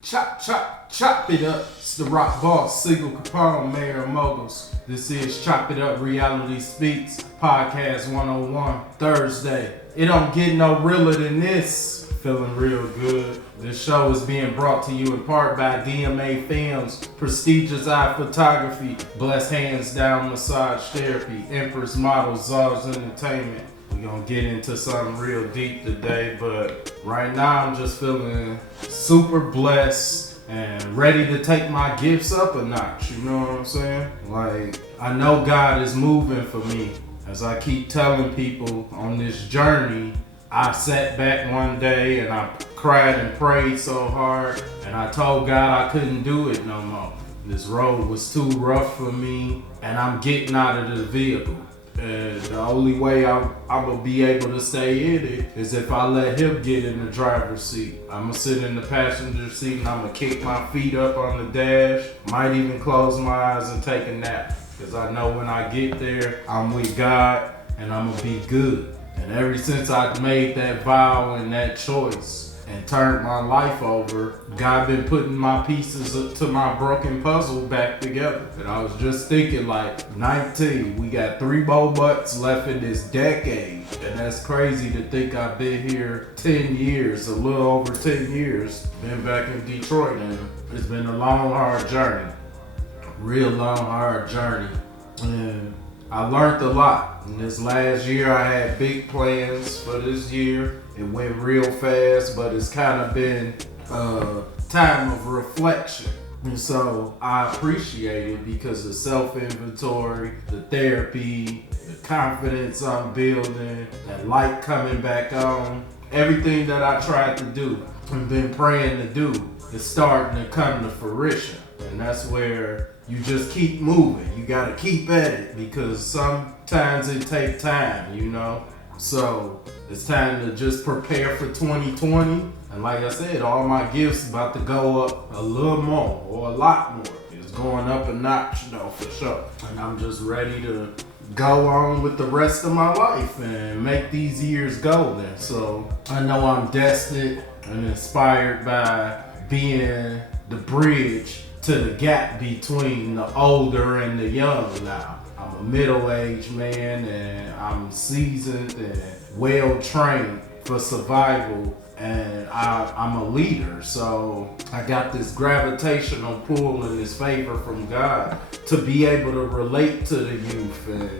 Chop it up. It's the rock boss, SiegelCapone, Mayor of Moguls. This is Chop It Up Reality Speaks, Podcast 101, Thursday. It don't get no realer than this. Feeling real good. This show is being brought to you in part by DMA Films, Prestigious Eye Photography, Bless Hands Down Massage Therapy, Empress Models, Czars Entertainment. We're gonna get into something real deep today, but right now I'm just feeling super blessed and ready to take my gifts up a notch, you know what I'm saying? Like, I know God is moving for me. As I keep telling people on this journey, I sat back one day and I cried and prayed so hard, and I told God I couldn't do it no more. This road was too rough for me, and I'm getting out of the vehicle. And the only way I'm gonna be able to stay in it is if I let him get in the driver's seat. I'm gonna sit in the passenger seat and I'm gonna kick my feet up on the dash. Might even close my eyes and take a nap. Because I know when I get there, I'm with God and I'm gonna be good. And ever since I made that vow and that choice and turned my life over, God been putting my pieces to my broken puzzle back together. And I was just thinking, like, 19, we got 3 more months left in this decade. And that's crazy to think I've been here 10 years, a little over 10 years. Been back in Detroit, and it's been a long, hard journey. Real long, hard journey. And I learned a lot. In this last year, I had big plans for this year. It went real fast, but it's kind of been a time of reflection. And so I appreciate it because the self-inventory, the therapy, the confidence I'm building, that light coming back on, everything that I tried to do and been praying to do is starting to come to fruition. And that's where you just keep moving. You gotta keep at it because sometimes it takes time, you know? So it's time to just prepare for 2020. And like I said, all my gifts about to go up a little more or a lot more. It's going up a notch though, for sure. And I'm just ready to go on with the rest of my life and make these years golden. So I know I'm destined and inspired by being the bridge to the gap between the older and the young now. I'm a middle-aged man and I'm seasoned and well-trained for survival, and I'm a leader. So I got this gravitational pull and this favor from God to be able to relate to the youth and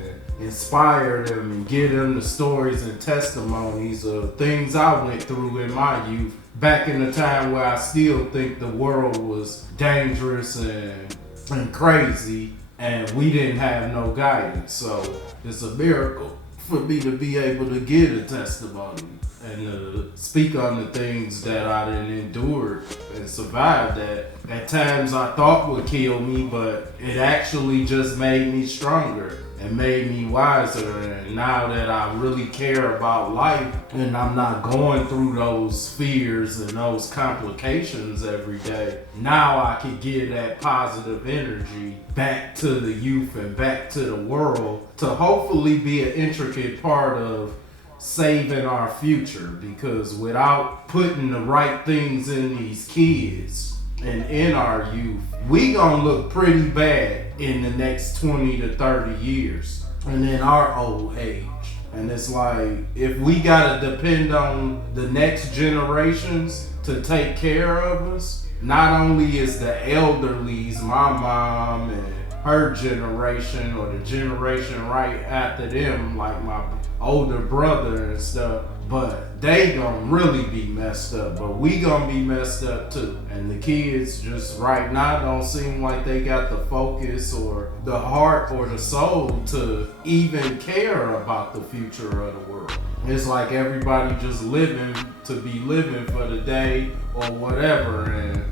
inspire them and give them the stories and testimonies of things I went through in my youth, back in the time where I still think the world was dangerous and crazy and we didn't have no guidance. So it's a miracle for me to be able to give a testimony and to speak on the things that I done endured and survived that at times I thought would kill me, but it actually just made me stronger and made me wiser. And now that I really care about life and I'm not going through those fears and those complications every day, now I can give that positive energy back to the youth and back to the world to hopefully be an intricate part of saving our future. Because without putting the right things in these kids and in our youth, we gonna look pretty bad in the next 20 to 30 years and in our old age. And it's like, if we gotta depend on the next generations to take care of us, not only is the elderlies, my mom and her generation or the generation right after them, like my older brother and stuff, but they gonna really be messed up, but we gonna be messed up too. And the kids just right now don't seem like they got the focus or the heart or the soul to even care about the future of the world. It's like everybody just living to be living for the day or whatever, and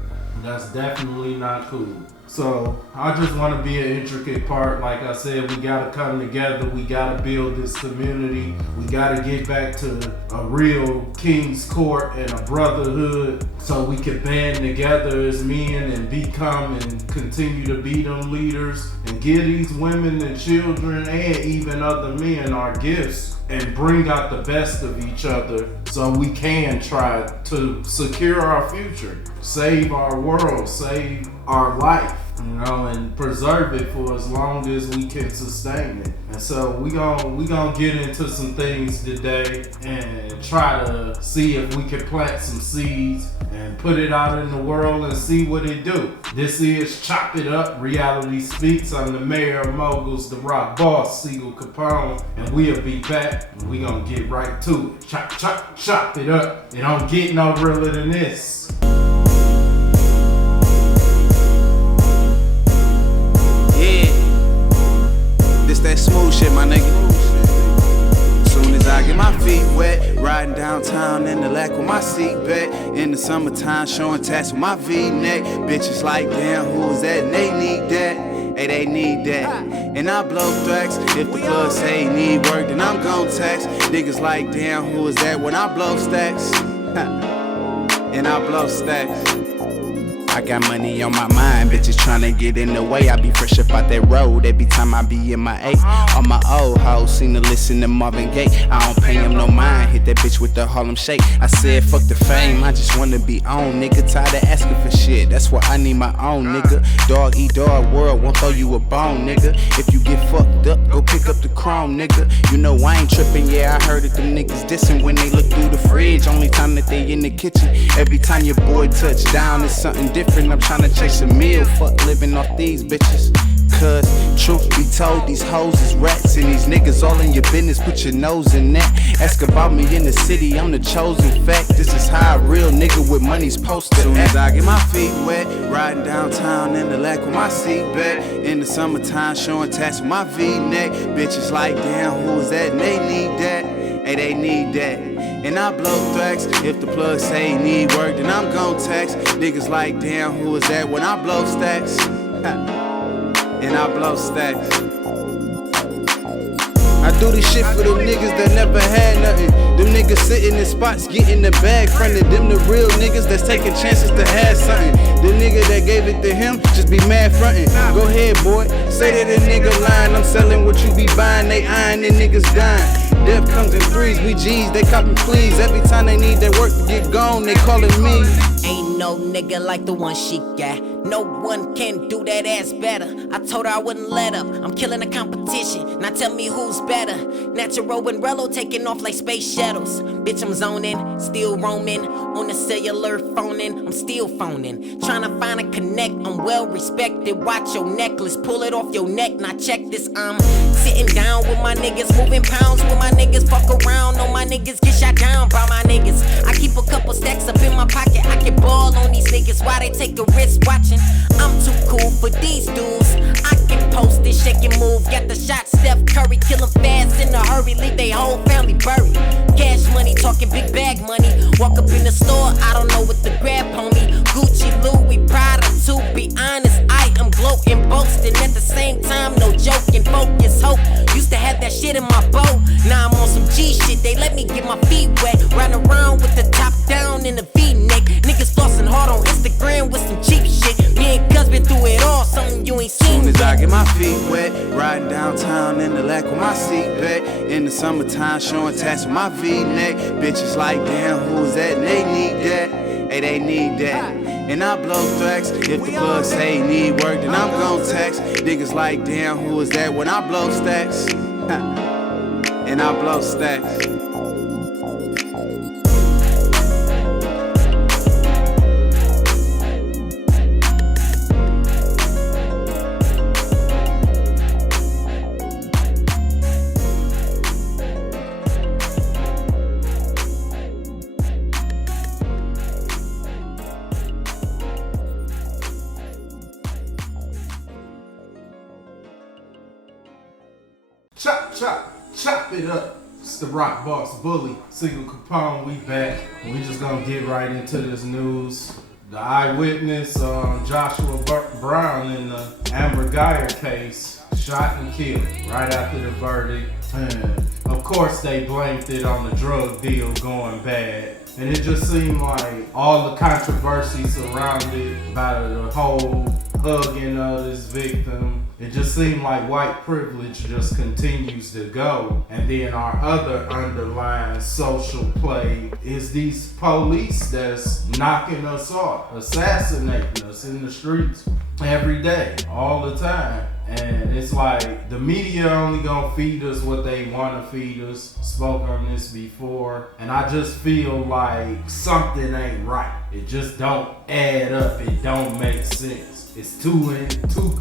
that's definitely not cool. So I just want to be an intricate part. Like I said, we got to come together. We got to build this community. We got to get back to a real king's court and a brotherhood so we can band together as men and become and continue to be them leaders and give these women and children and even other men our gifts and bring out the best of each other so we can try to secure our future, save our world, save our life, and preserve it for as long as we can sustain it. And so we gonna get into some things today and try to see if we can plant some seeds and put it out in the world and see what it do. This is Chop It Up, Reality Speaks. I'm the Mayor of Moguls, the rock boss, SiegelCapone, and we'll be back and we gonna get right to it. Chop, chop, chop it up. It don't get no realer than this. That smooth shit, my nigga. Soon as I get my feet wet, riding downtown in the lack with my seat back. In the summertime, showing tats with my V-neck. Bitches like, damn, who is that? And they need that. Hey, they need that. And I blow tracks. If the plug say he need work, then I'm gon' tax. Niggas like, damn, who is that? When I blow stacks. And I blow stacks. I got money on my mind, bitches tryna get in the way. I be fresh up out that road every time I be in my eight. All my old hoes seen to listen to Marvin Gaye. I don't pay him no mind, hit that bitch with the Harlem Shake. I said fuck the fame, I just wanna be on, nigga. Tired of asking for shit, that's why I need my own, nigga. Dog eat dog world, won't throw you a bone, nigga. If you get fucked up, go pick up the chrome, nigga. You know I ain't trippin', yeah, I heard it, them niggas dissing when they look through the fridge. Only time that they in the kitchen, every time your boy touch down, it's something different. I'm tryna chase a meal, fuck living off these bitches. Cause truth be told, these hoes is rats and these niggas all in your business, put your nose in that. Ask about me in the city, I'm the chosen fact. This is how a real nigga with money's posted. Soon as I get my feet wet, riding downtown in the lack with my seat back. In the summertime, showing tats with my V-neck. Bitches like, damn, who is that? And they need that. Hey, they need that. And I blow tracks. If the plug say he need work, then I'm gon' tax. Niggas like, damn, who is that? When I blow stacks. And I blow stacks. I do this shit for them niggas that never had nothing. Them niggas sitting in spots, getting the bag fronted. Them the real niggas that's taking chances to have something. The nigga that gave it to him, just be mad frontin'. Go ahead, boy, say that a nigga lying. I'm selling what you be buying, they eyeing, and niggas dying. Death comes in threes, we G's, they copy please. Every time they need their work to get gone, they calling me. Ain't no nigga like the one she got. No one can do that ass better. I told her I wouldn't let up. I'm killing the competition. Now tell me who's better. Natural and Rello taking off like space shuttles. Bitch, I'm zoning, still roaming. On the cellular phoning, I'm still phoning. Trying to find a connect, I'm well respected. Watch your necklace, pull it off your neck. Now check this, I'm sitting down with my niggas, moving pounds with my niggas. Fuck around, on my niggas, get shot down by my niggas. I keep a couple stacks up in my pocket. I can ball on these niggas while they take a risk watching. I'm too cool for these dudes. I can post it, shake and move. Got the shot, Steph Curry. Kill 'em fast in a hurry, leave they whole family buried. Cash money, talking big bag money. Walk up in the store, I don't know what to grab, homie. Gucci, Louis, Prada, to be honest, I am gloating, boasting at the same time, no joking. Focus, hope, used to have that shit in my boat. Now I'm on some G shit, they let me get my feet wet. Run around with the top down in the V-neck. Niggas flossing hard on Instagram with some cheap shit. Me and Cuz been through it all, something you ain't seen. Soon as I get my feet wet, riding downtown in the lack with my seat back. In the summertime, showing tats with my V-neck. Bitches like, damn, who's that? And they need that. Hey, they need that. And I blow tracks. If the plug say he need work, then I'm gon' tax. Niggas like, damn, who is that? When I blow stacks. And I blow stacks. Chop, chop, chop it up. It's the rock boss bully, SiegelCapone. We back. And we just gonna get right into this news. The eyewitness, Joshua Brown in the Amber Geyer case, shot and killed right after the verdict. And of course they blamed it on the drug deal going bad. And it just seemed like all the controversy surrounded by the whole hugging of this victim. It just seemed like white privilege just continues to go. And then our other underlying social play is these police that's knocking us off, assassinating us in the streets every day, all the time. And it's like the media only gonna feed us what they wanna feed us. Spoke on this before, and I just feel like something ain't right. It just don't add up. It don't make sense. It's too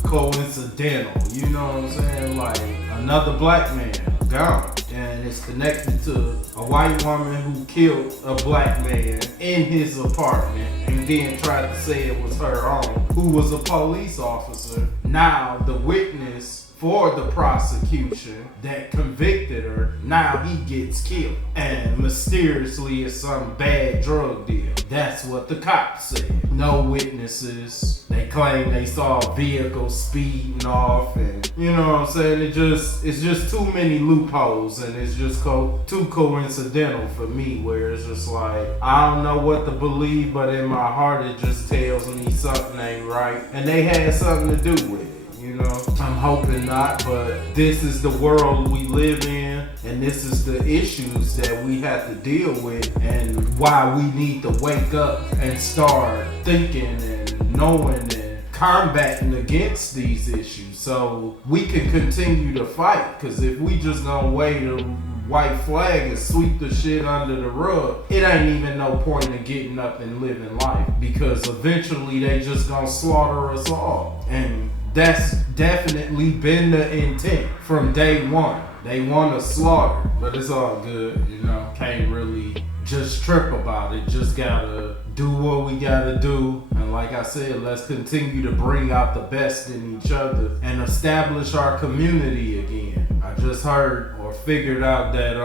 coincidental. You know what I'm saying? Like another black man gone, and it's connected to a white woman who killed a black man in his apartment and then tried to say it was her own, who was a police officer. Now the witness for the prosecution that convicted her, now he gets killed. And mysteriously it's some bad drug deal. That's what the cops said. No witnesses. They claim they saw vehicles speeding off, and you know what I'm saying? It's just too many loopholes, and it's just too coincidental for me, where it's just like, I don't know what to believe, but in my heart it just tells me something ain't right. And they had something to do with it. You know, I'm hoping not, but this is the world we live in, and this is the issues that we have to deal with, and why we need to wake up and start thinking and knowing and combating against these issues so we can continue to fight. Because if we just gonna wave a white flag and sweep the shit under the rug, it ain't even no point in getting up and living life, because eventually they just gonna slaughter us all. And that's definitely been the intent from day one. They want to slaughter, but it's all good, you know. Can't really just trip about it. Just gotta do what we gotta do. And like I said, let's continue to bring out the best in each other and establish our community again. I just heard or figured out that,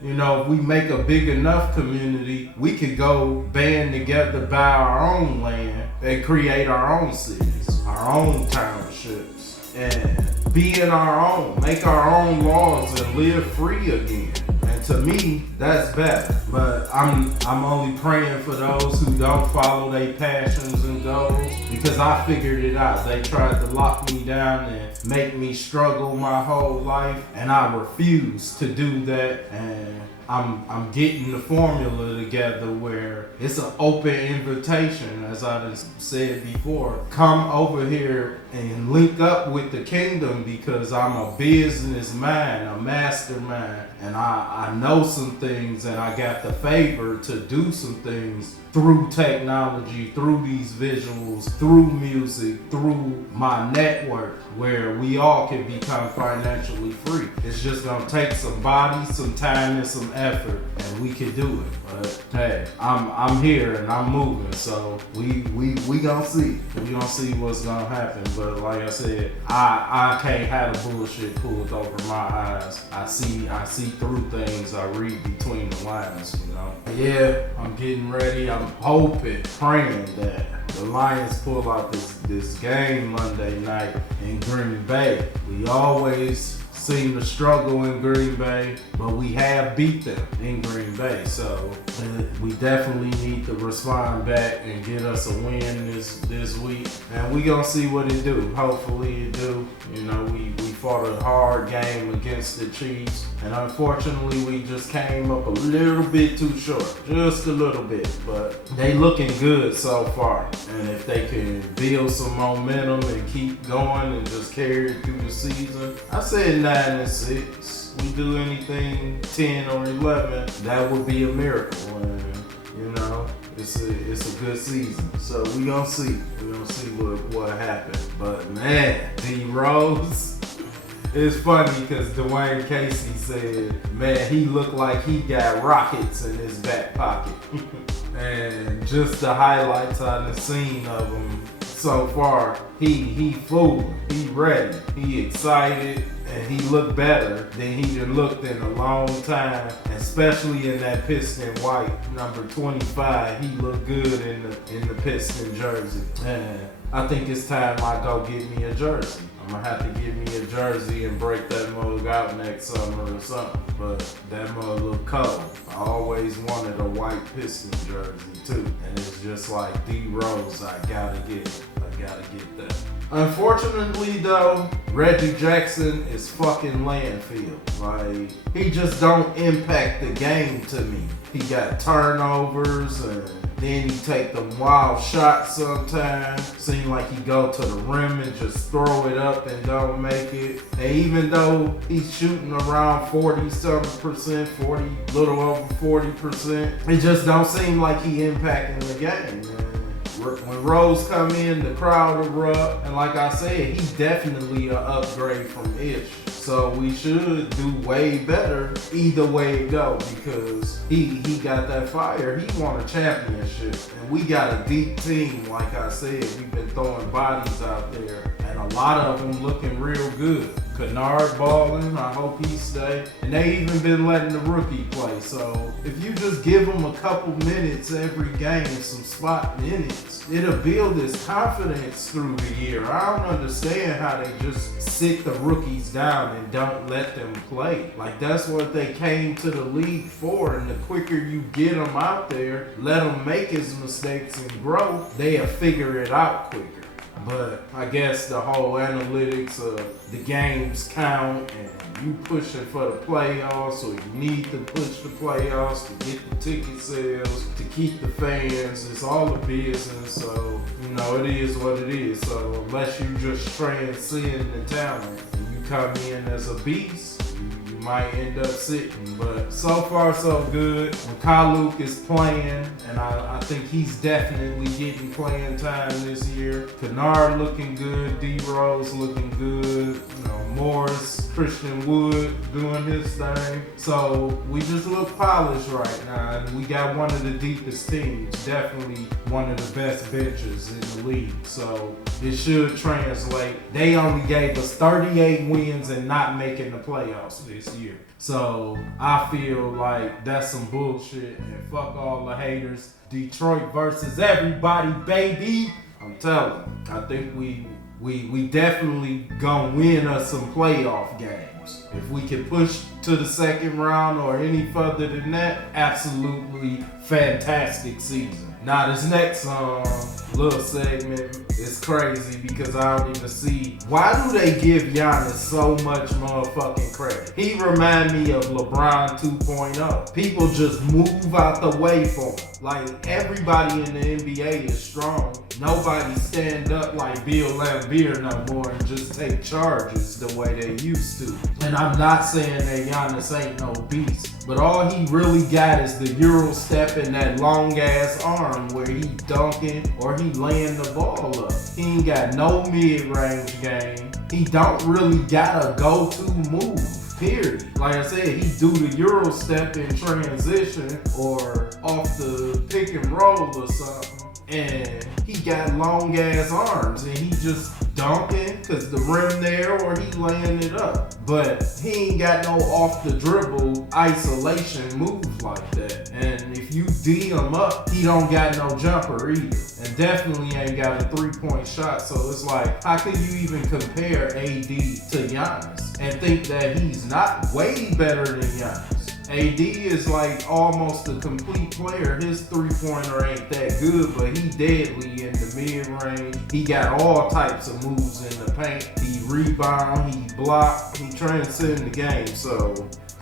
you know, if we make a big enough community, we could go band together, buy our own land, and create our own cities, our own townships, and be in our own, make our own laws and live free again. And to me, that's better. But I'm only praying for those who don't follow their passions and goals, because I figured it out. They tried to lock me down and make me struggle my whole life, and I refuse to do that. And I'm getting the formula together where it's an open invitation, as I just said before. Come over here and link up with the kingdom, because I'm a businessman, a mastermind, and I know some things, and I got the favor to do some things through technology, through these visuals, through music, through my network, where we all can become financially free. It's just gonna take some body, some time, and some effort, and we can do it. But hey, I'm here and I'm moving, so we gonna see. We gonna see what's gonna happen. But like I said, I can't have the bullshit pulled over my eyes. I see through things. I read between the lines, you know. Yeah, I'm getting ready. I'm hoping, praying that the Lions pull out this game Monday night in Green Bay. We always seem to struggle in Green Bay, but we have beat them in Green Bay. So we definitely need to respond back and get us a win this week. And we gonna see what it do. Hopefully it do. You know, we fought a hard game against the Chiefs, and unfortunately we just came up a little bit too short. Just a little bit, but they looking good so far. And if they can build some momentum and keep going and just carry it through the season, I said 9-6. We do anything 10 or 11, that would be a miracle. And you know, it's a good season. So we gonna see. We gonna see what happens. But man, D Rose. It's funny because Dwayne Casey said, man, he looked like he got rockets in his back pocket. And just the highlights I've seen of him so far, he fooling, he ready, he excited, and he looked better than he done looked in a long time, especially in that Piston white number 25. He looked good in the Piston jersey. And I think it's time I go get me a jersey. I'm gonna have to get me a jersey and break that mug out next summer or something. But that mug look cold. I always wanted a white Piston jersey too. And it's just like D Rose, I gotta get it. I gotta get that. Unfortunately though, Reggie Jackson is fucking landfill. Like, he just don't impact the game to me. He got turnovers and then he take them wild shots sometimes. Seem like he go to the rim and just throw it up and don't make it. And even though he's shooting around 40-something%, 40, little over 40%, it just don't seem like he impacting the game, man. When Rose come in, the crowd erupt, and like I said, he's definitely an upgrade from Ish. So we should do way better either way it go, because he got that fire. He won a championship, and we got a deep team. Like I said, we've been throwing bodies out there, and a lot of them looking real good. Kennard balling, I hope he stay. And they even been letting the rookie play. So if you just give him a couple minutes every game, some spot minutes, it'll build his confidence through the year. I don't understand how they just sit the rookies down and don't let them play. Like, that's what they came to the league for. And the quicker you get them out there, let them make his mistakes and grow, they'll figure it out quicker. But I guess the whole analytics of the games count and you pushing for the playoffs, or you need to push the playoffs to get the ticket sales, to keep the fans, it's all a business. So, it is what it is. So unless you just transcend the talent and you come in as a beast, you might end up sitting. But so far so good. When Kaluk is playing, and I think he's definitely getting playing time this year. Kennard looking good, D-Rose looking good, Morris, Christian Wood doing his thing. So we just look polished right now, and we got one of the deepest teams, definitely one of the best benches in the league. So it should translate. They only gave us 38 wins and not making the playoffs this year. So I feel like that's some bullshit, and fuck all the haters. Detroit versus everybody, baby. I'm telling you, I think we definitely gonna win us some playoff games. If we can push to the second round or any further than that, absolutely fantastic season. Now this next little segment is crazy, because I don't even see, why do they give Giannis so much motherfucking credit? He remind me of LeBron 2.0. People just move out the way for him. Like, everybody in the NBA is strong. Nobody stand up like Bill Laimbeer no more and just take charges the way they used to. And I'm not saying that Giannis ain't no beast, but all he really got is the Euro step and that long ass arm where he dunking or he laying the ball up. He ain't got no mid-range game. He don't really got a go-to move. Period. Like I said, he do the Euro step in transition or off the pick and roll or something, and he got long ass arms and he just dunking because the rim there or he laying it up. But he ain't got no off the dribble isolation moves like that. And if you D him up, he don't got no jumper either. And definitely ain't got a 3-point shot. So it's like, how can you even compare AD to Giannis and think that he's not way better than Giannis? AD is like almost a complete player. His 3-pointer ain't that good, but he deadly in the mid-range. He got all types of moves in the paint. He rebound, he block, he transcend the game. So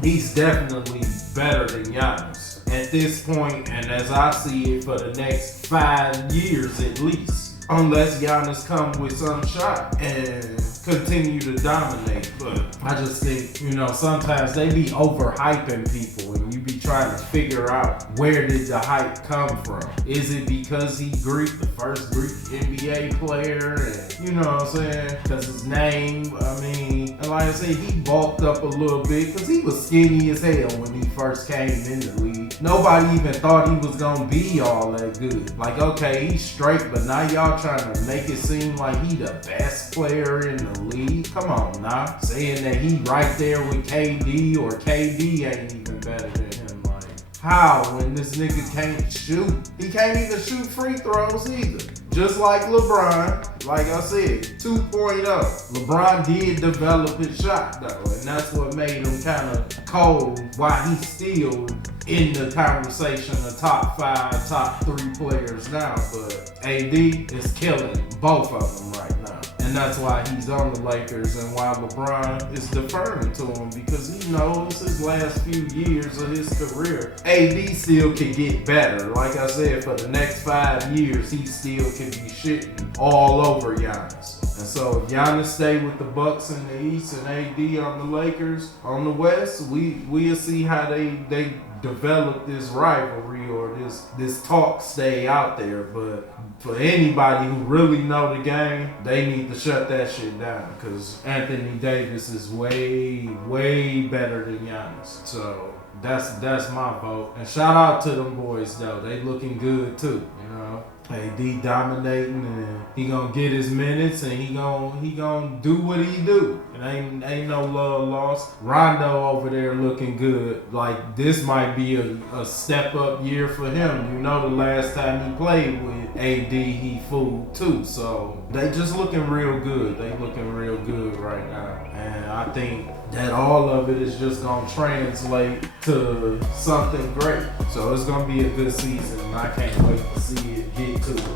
he's definitely better than Giannis at this point, and as I see it, for the next 5 years at least. Unless Giannis come with some shot and continue to dominate. But I just think, sometimes they be overhyping people and you be trying to figure out, where did the hype come from? Is it because he Greek, the first Greek NBA player? And you know what I'm saying? Because his name, and like I said, he bulked up a little bit because he was skinny as hell when he first came in the league. Nobody even thought he was gonna be all that good. Like, okay, he's straight, but now y'all trying to make it seem like he the best player in the league. Come on now. Saying that he right there with KD, or KD ain't even better than him. Like, how, when this nigga can't shoot? He can't even shoot free throws either. Just like LeBron, like I said, 2.0. LeBron did develop his shot though, and that's what made him kind of cold, why he's still in the conversation of top 5, top 3 players now, but AD is killing both of them right now. And that's why he's on the Lakers, and why LeBron is deferring to him, because he knows his last few years of his career, AD still could get better. Like I said, for the next 5 years, he still could be shitting all over Giannis. And so if Giannis stay with the Bucks in the East and AD on the Lakers on the West, we'll see how they develop this rivalry, or this talk stay out there. But for anybody who really know the game, they need to shut that shit down, because Anthony Davis is way, way better than Giannis. So that's my vote. And shout out to them boys though. They looking good too, you know. AD dominating, and he gonna get his minutes, and he gonna do what he do. It ain't no love lost. Rondo over there looking good. Like, this might be a step up year for him. You know, the last time he played with AD, he fooled too. So they just looking real good. They looking real good right now. And I think that all of it is just gonna translate to something great. So it's gonna be a good season, and I can't wait to see it get to it.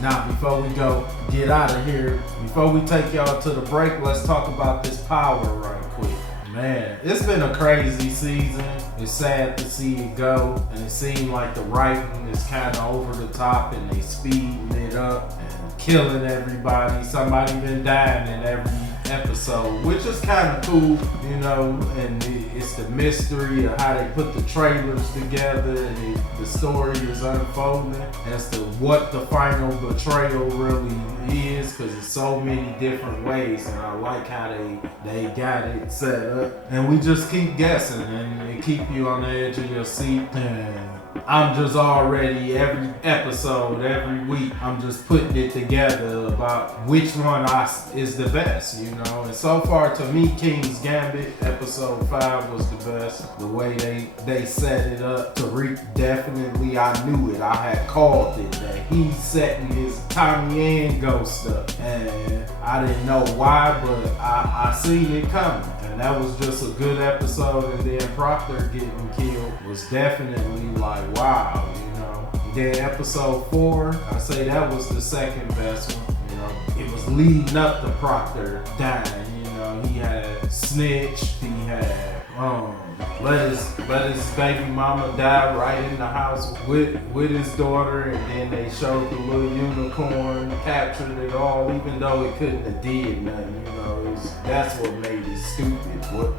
Now, before we get out of here, before we take y'all to the break, let's talk about this power right quick. Man, it's been a crazy season. It's sad to see it go, and it seemed like the writing is kind of over the top, and they speeding it up and killing everybody. Somebody been dying in every episode, which is kind of cool, you know, and it's the mystery of how they put the trailers together, and the story is unfolding as to what the final betrayal really is, because it's so many different ways, and I like how they got it set up, and we just keep guessing, and it keep you on the edge of your seat. And I'm just already, every episode, every week, I'm just putting it together about which one is the best, you know. And so far, to me, King's Gambit, episode 5 was the best. The way they set it up. Tariq, definitely, I knew it. I had called it that he's setting his Tommy and Ghost up. And I didn't know why, but I seen it coming. And that was just a good episode. And then Proctor getting killed was definitely like, wow, you know. Then episode 4, I say that was the second best one. You know, it was leading up to Proctor dying. You know, he had snitched. He had let his baby mama die right in the house with his daughter, and then they showed the little unicorn, captured it all, even though it couldn't have did nothing. You know, that's what made it stupid.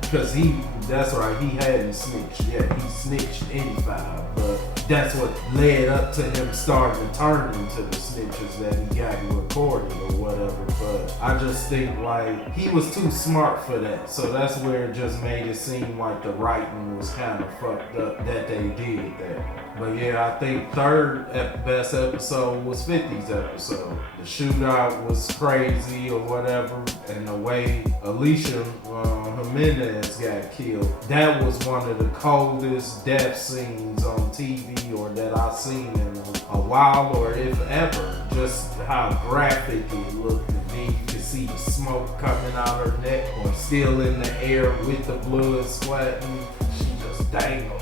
Because that's right, he hadn't snitched. Yeah, he snitched anyhow, but that's what led up to him starting to turn into the snitches that he got recorded or whatever. But I just think like he was too smart for that. So that's where it just made it seem like the writing was kind of fucked up that they did that. But yeah, I think third best episode was 50's episode. The shootout was crazy or whatever, and the way Alicia Jimenez got killed, that was one of the coldest death scenes on TV or that I've seen in a while, or if ever. Just how graphic it looked, and then you could see the smoke coming out her neck or still in the air with the blood splatting. She just dangling.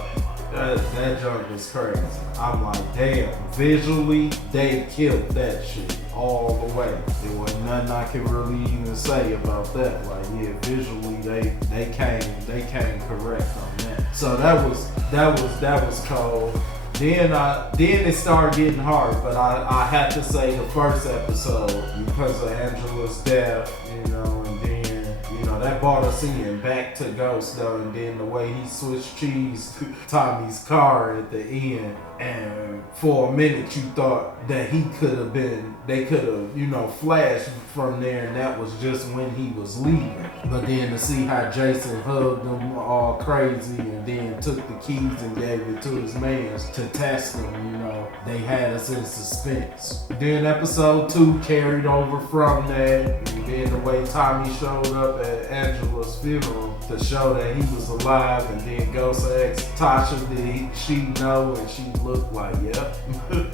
That junk was crazy. I'm like, damn, visually, they killed that shit all the way. There wasn't nothing I could really even say about that. Like, yeah, visually, they came correct on that. So that was cold. Then it started getting hard, but I had to say the first episode because of Angela's death, you know, and then, you know, that brought us in back to Ghost though, and then the way he switched cheese to Tommy's car at the end, and for a minute you thought that they could have, you know, flashed from there, and that was just when he was leaving. But then to see how Jason hugged him all crazy and then took the keys and gave it to his mans to test him, you know, they had us in suspense. Then episode 2 carried over from that, and then the way Tommy showed up at Angela's funeral to show that he was alive, and then Ghost asked Tasha did she know, and she looked like, yep,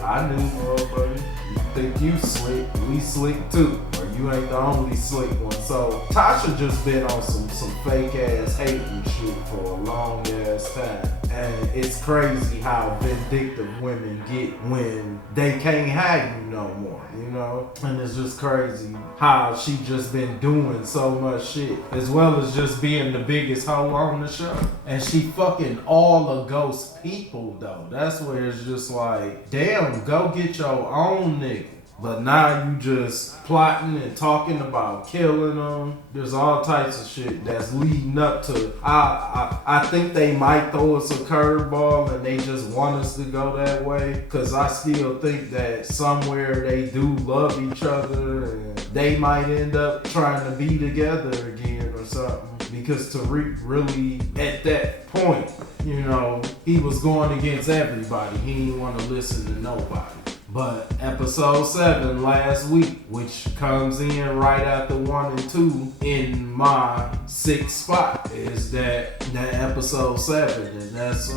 I knew, motherfucker. You think you slick, we slick too. Or You ain't the only slick one. So Tasha just been on some fake ass hating shit for a long ass time. And it's crazy how vindictive women get when they can't have you no more, you know? And it's just crazy how she just been doing so much shit, as well as just being the biggest hoe on the show. And she fucking all the ghost people though. That's where it's just like, damn, go get your own nigga. But now you just plotting and talking about killing them. There's all types of shit that's leading up to. I think they might throw us a curveball and they just want us to go that way. Cause I still think that somewhere they do love each other and they might end up trying to be together again or something. Because Tariq really, at that point, you know, he was going against everybody. He didn't want to listen to nobody. But episode 7 last week, which comes in right after 1 and 2 in my 6th spot, is that episode 7, and that's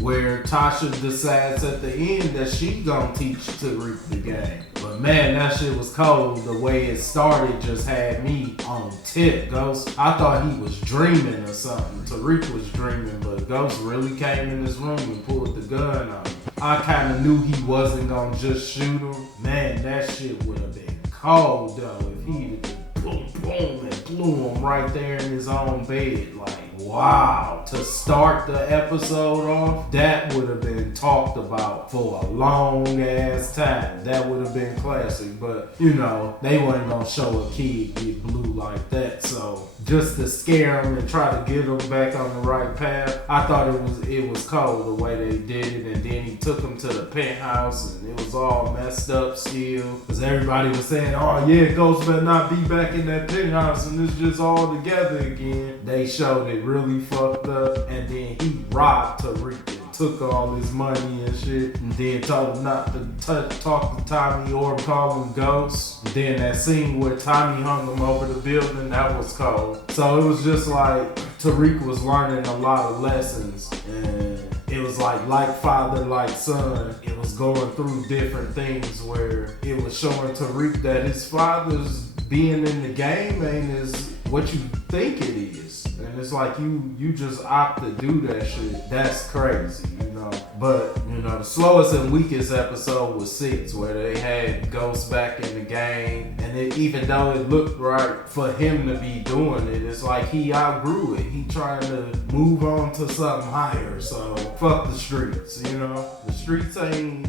where Tasha decides at the end that she gonna teach Tariq the game. But man, that shit was cold. The way it started just had me on tip, Ghost. I thought he was dreaming or something. Tariq was dreaming, but Ghost really came in his room and pulled the gun on him. I kind of knew he wasn't gonna just shoot him. Man, that shit would have been cold though if he'd have boom, boom, and blew him right there in his own bed. Like, wow. To start the episode off, that would have been talked about for a long ass time. That would have been classic. But, you know, they wasn't gonna show a kid get blue like that. So just to scare him and try to get him back on the right path, I thought it was cold the way they did it. And then he took him to the penthouse and it was all messed up still. Because everybody was saying, oh yeah, Ghost better not be back in that penthouse and it's just all together again. They showed it really fucked up, and then he robbed Tariq and took all his money and shit, and then told him not to talk to Tommy or call him Ghost. And then that scene where Tommy hung him over the building, that was cold. So it was just like Tariq was learning a lot of lessons, and it was like father, like son. It was going through different things where it was showing Tariq that his father's being in the game ain't as what you think it is. And it's like you just opt to do that shit. That's crazy, you know. But, you know, the slowest and weakest episode was 6, where they had Ghost back in the game. And even though it looked right for him to be doing it, it's like he outgrew it. He trying to move on to something higher. So fuck the streets, you know. The streets ain't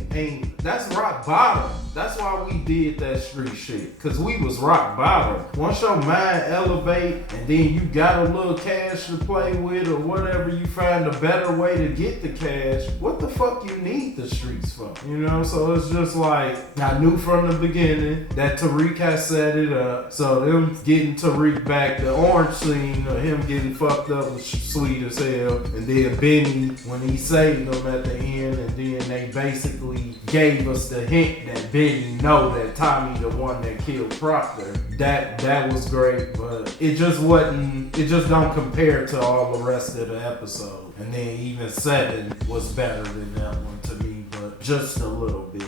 that's rock bottom. That's why we did that street shit. Cause we was rock bottom. Once your mind elevate and then you got a little cash to play with or whatever, you find a better way to get the cash, what the fuck you need the streets for? You know, so it's just like, I knew from the beginning that Tariq had set it up. So them getting Tariq back, the orange scene of him getting fucked up was sweet as hell. And then Benny, when he saved them at the end, and then they basically gave us the hint that Benny know that Tommy the one that killed Proctor. That was great, but it just don't compare to all the rest of the episode. And then even 7 was better than that one to me, but just a little bit.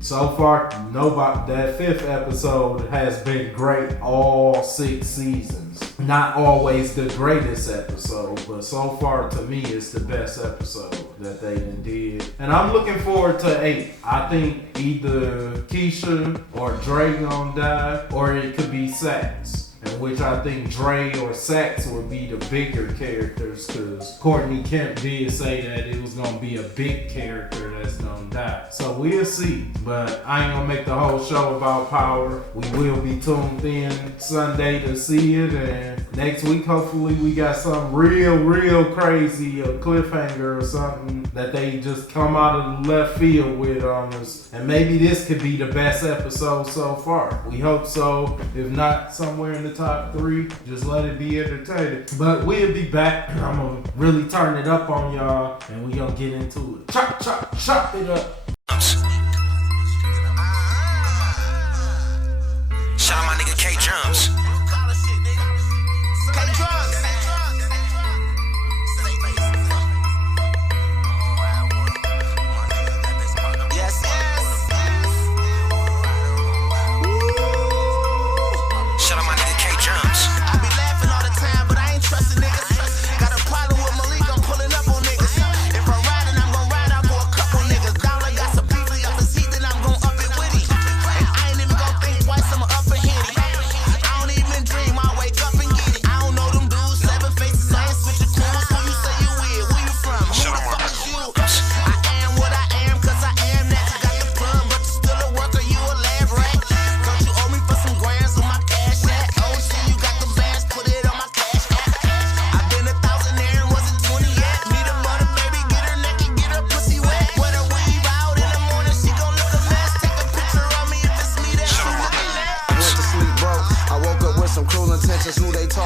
So far, that 5th episode has been great all 6 seasons. Not always the greatest episode, but so far to me it's the best episode that they did. And I'm looking forward to 8. I think either Keisha or Dre gonna die, or it could be Sax. In which I think Dre or Sax would be the bigger characters, because Courtney Kemp did say that it was going to be a big character that's going to die. So we'll see. But I ain't going to make the whole show about Power. We will be tuned in Sunday to see it. And next week, hopefully, we got something real crazy, a cliffhanger or something that they just come out of the left field with on us. And maybe this could be the best episode so far. We hope so. If not, somewhere in the top 3, just let it be entertaining. But we'll be back. I'm gonna really turn it up on y'all, and we gonna get into it. Chop it up. Shout out my nigga K Drums.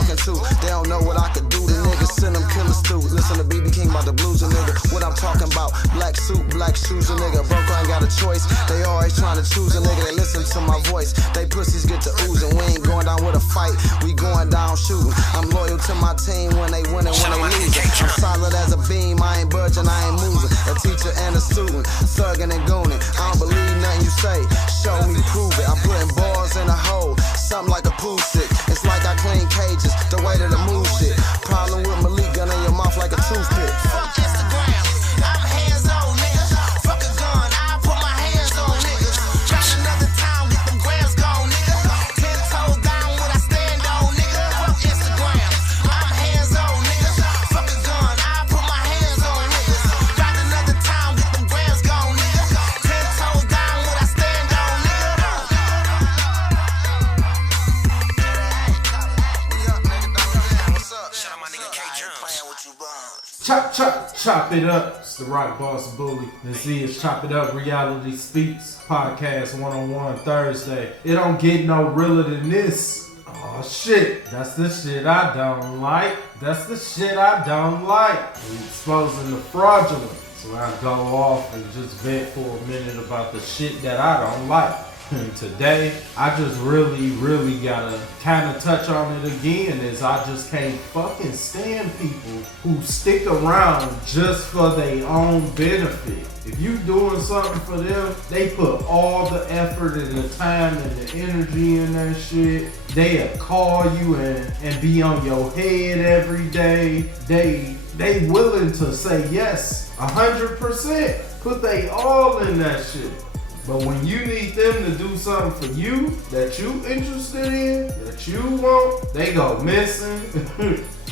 talking to. They don't know what I could do. The niggas send them killers through. Listen to BB King about the blues, a nigga. What I'm talking about, black suit, black shoes, a nigga. Broke, I ain't got a choice. They always trying to choose a nigga. They listen to my voice. They pussies get to oozing. We ain't going down with a fight. We going down shooting. I'm loyal to my team when they win and when they lose. I'm solid as a beam. I ain't budging, I ain't moving. A teacher and a student, thugging and gooning. I don't believe nothing you say. Show me, prove it. I'm putting balls in a hole, something like a pool stick. It's like I clean cages, the way that I move shit. Problem with Malik, gun in your mouth like a toothpick. Fuck Instagram, I'm hands on, nigga. Fuck a gun, I put my hands on, nigga. Try another town, get them grams gone, nigga. 10 toes down when I stand on, nigga. Fuck Instagram, I'm hands on, nigga. Fuck a gun, I put my hands on, nigga. Try another town, get them grams gone, nigga. 10 toes down when I stand on, nigga. Shout out my nigga K Drums. Chop, chop, chop it up. It's the Rock Boss Bully. This is Chop It Up Reality Speaks Podcast 101 Thursday. It don't get no realer than this. Oh shit, that's the shit I don't like. That's the shit I don't like. We're exposing the fraudulent. So I go off and just vent for a minute about the shit that I don't like. And today, I just really gotta kind of touch on it again, as I just can't fucking stand people who stick around just for their own benefit. If you doing something for them, they put all the effort and the time and the energy in that shit. They'll call you and be on your head every day. They willing to say yes 100%. Put they all in that shit. But when you need them to do something for you that you interested in, that you want, they go missing.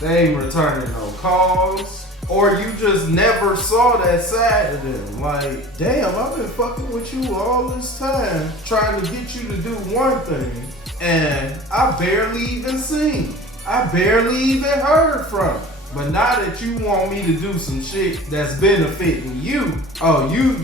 They ain't returning no calls. Or you just never saw that side of them. Like, damn, I've been fucking with you all this time, trying to get you to do one thing, and I barely even seen. I barely even heard from you. But now that you want me to do some shit that's benefiting you, oh, you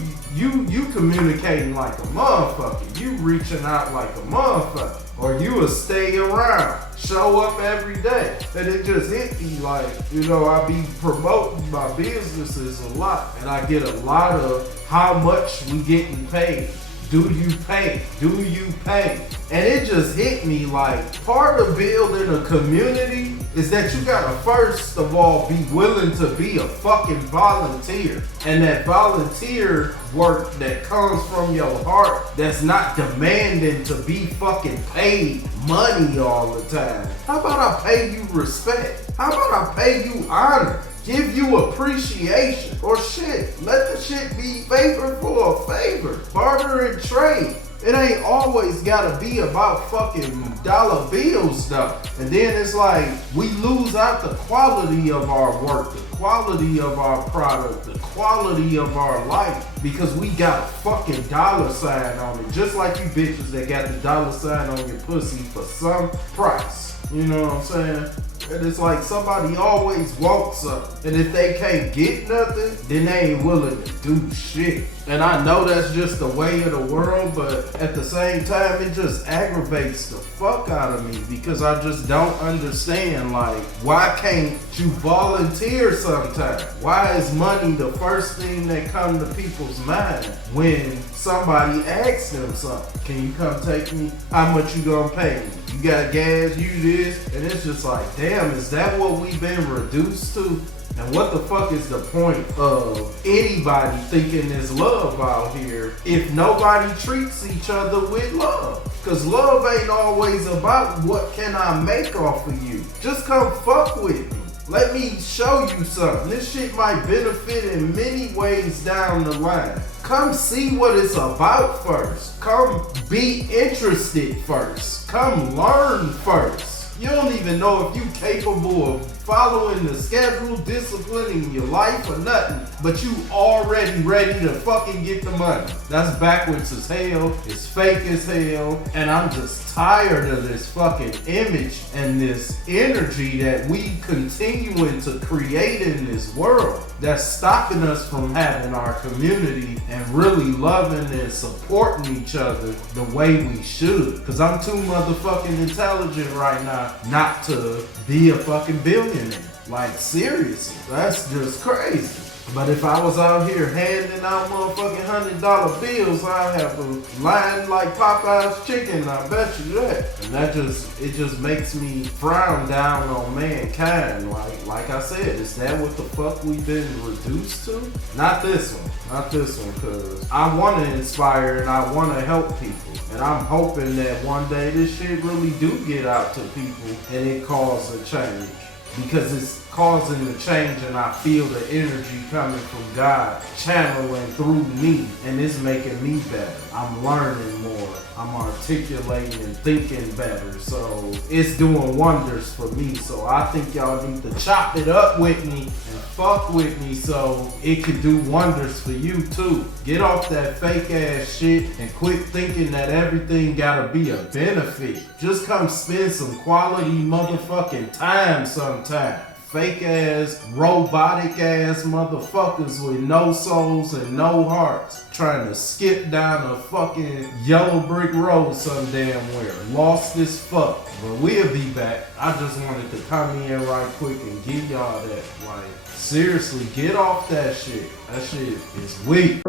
communicating like a motherfucker. You reaching out like a motherfucker. Or you will stay around, show up every day. And it just hit me like, I be promoting my businesses a lot. And I get a lot of how much we getting paid. Do you pay? Do you pay? And it just hit me like, part of building a community is that you gotta first of all be willing to be a fucking volunteer. And that volunteer work that comes from your heart, that's not demanding to be fucking paid money all the time. How about I pay you respect? How about I pay you honor? Give you appreciation, or shit, let the shit be favor for a favor, barter and trade. It ain't always gotta be about fucking dollar bills though. And then it's like, we lose out the quality of our work, the quality of our product, the quality of our life, because we got a fucking dollar sign on it. Just like you bitches that got the dollar sign on your pussy for some price. You know what I'm saying? And it's like somebody always wants something. And if they can't get nothing, then they ain't willing to do shit. And I know that's just the way of the world, but at the same time, it just aggravates the fuck out of me, because I just don't understand, like, why can't you volunteer sometimes? Why is money the first thing that comes to people's mind when somebody asks them something? Can you come take me? How much you gonna pay me? You got gas, you this, and it's just like, damn, is that what we've been reduced to? And what the fuck is the point of anybody thinking there's love out here if nobody treats each other with love? Cause love ain't always about what can I make off of you. Just come fuck with me. Let me show you something. This shit might benefit in many ways down the line. Come see what it's about first. Come be interested first. Come learn first. You don't even know if you capable of following the schedule, disciplining your life or nothing, but you already ready to fucking get the money. That's backwards as hell, it's fake as hell, and I'm just tired of this fucking image and this energy that we continuing to create in this world that's stopping us from having our community and really loving and supporting each other the way we should. Cause I'm too motherfucking intelligent right now not to be a fucking billionaire. Like seriously, that's just crazy. But if I was out here handing out motherfucking $100 bills, I'd have a line like Popeye's chicken, I bet you that. And it just makes me frown down on mankind. Like I said, is that what the fuck we've been reduced to? Not this one, cause I wanna inspire and I wanna help people. And I'm hoping that one day this shit really do get out to people and it causes a change. Because it's causing the change and I feel the energy coming from God channeling through me and it's making me better. I'm learning more. I'm articulating and thinking better. So it's doing wonders for me. So I think y'all need to chop it up with me and fuck with me so it can do wonders for you too. Get off that fake ass shit and quit thinking that everything gotta be a benefit. Just come spend some quality motherfucking time sometime. Fake ass, robotic ass motherfuckers with no souls and no hearts trying to skip down a fucking yellow brick road some damn where. Lost as fuck. But we'll be back. I just wanted to come in right quick and give y'all that. Like, seriously, get off that shit. That shit is weak.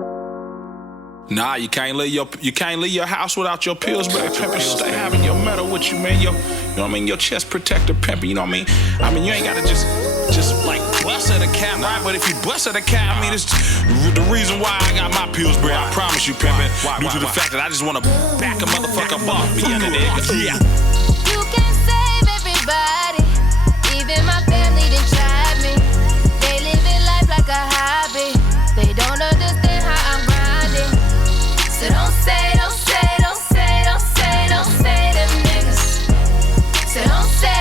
Nah, you can't leave your house without your Pillsbury pimpin'. Stay having your metal with you, man. You know what I mean? Your chest protector pimpin', you know what I mean? I mean, you ain't gotta just like bust at a cap, right? But if you bust at a cap, I mean, it's the reason why I got my Pillsbury. I promise you, pimpin'. Due to the fact that I just wanna back a motherfucker off me under there. Yeah. You can save everybody, even my family done tried me. They living life like a hobby. They don't understand how I'm grinding. So don't say them niggas. So don't say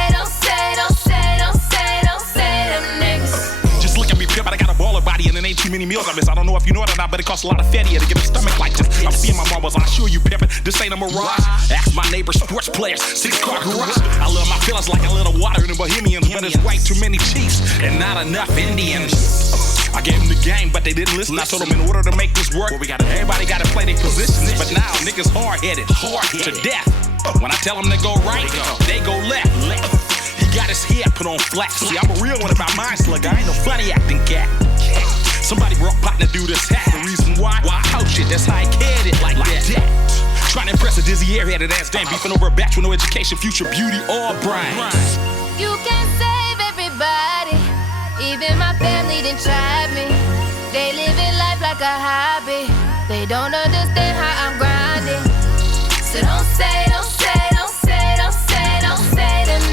them niggas. Just look at me, pimp, I got a baller body and it ain't too many meals I miss. I don't know if you know it or not, but it costs a lot of fatty to get a stomach like this. I'm seeing my marbles, I assure you, pimpin', this ain't a mirage. Ask my neighbor, sports players, 6-car garage. I love my feelings like a little water in the Bohemians, but it's way too many Chiefs and not enough Indians. I gave them the game, but they didn't listen. I told them in order to make this work, everybody gotta play their positions. But now niggas hard-headed to death. When I tell them to go right, they go left. He got his head put on flat. See, I'm a real one about mine, slug. I ain't no funny acting cat. Somebody brought pot to do this hat. The reason why? Oh shit, that's how I carried it like that. Trying to impress a dizzy airheaded ass damn beefing over a batch with no education, future beauty or brains. You can save everybody, even my family done tried me. They living life like a hobby. They don't understand how I'm grinding. So don't say them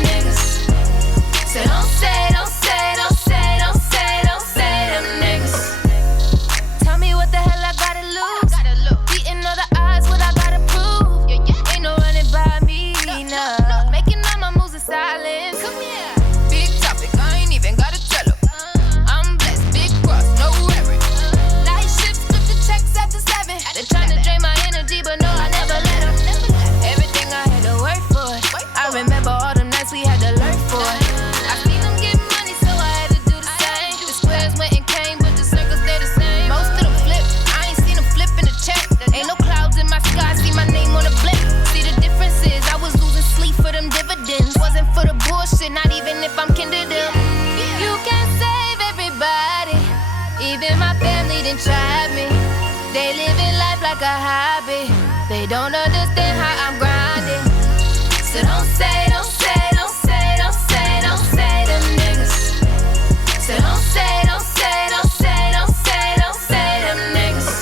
niggas. So don't say them niggas. Tell me what the hell I gotta lose. Beating all the odds, what I gotta prove. Ain't no running by me, nah. Making all my moves in silence. Come here. Big topic, I ain't even gotta tell them. I'm blessed, big cross, no worry. Night shifts, flip the checks after 7. They're trying to drain my energy, but no, I never let them. Everything I had to work for. I remember all the nights we had to learn for. I seen them get money, so I had to do the same. The squares went and came, but the circles stay the same. Most of them flip, I ain't seen them flip in the check. Ain't no clouds in my sky, see my name on the blimp. See the difference is I was losing sleep for them dividends. Wasn't for the bullshit, not even if I'm kin to them. You can save everybody, even my family done tried me. They living life like a hobby. They don't understand how I'm grinding. So don't say them niggas. So don't say them niggas.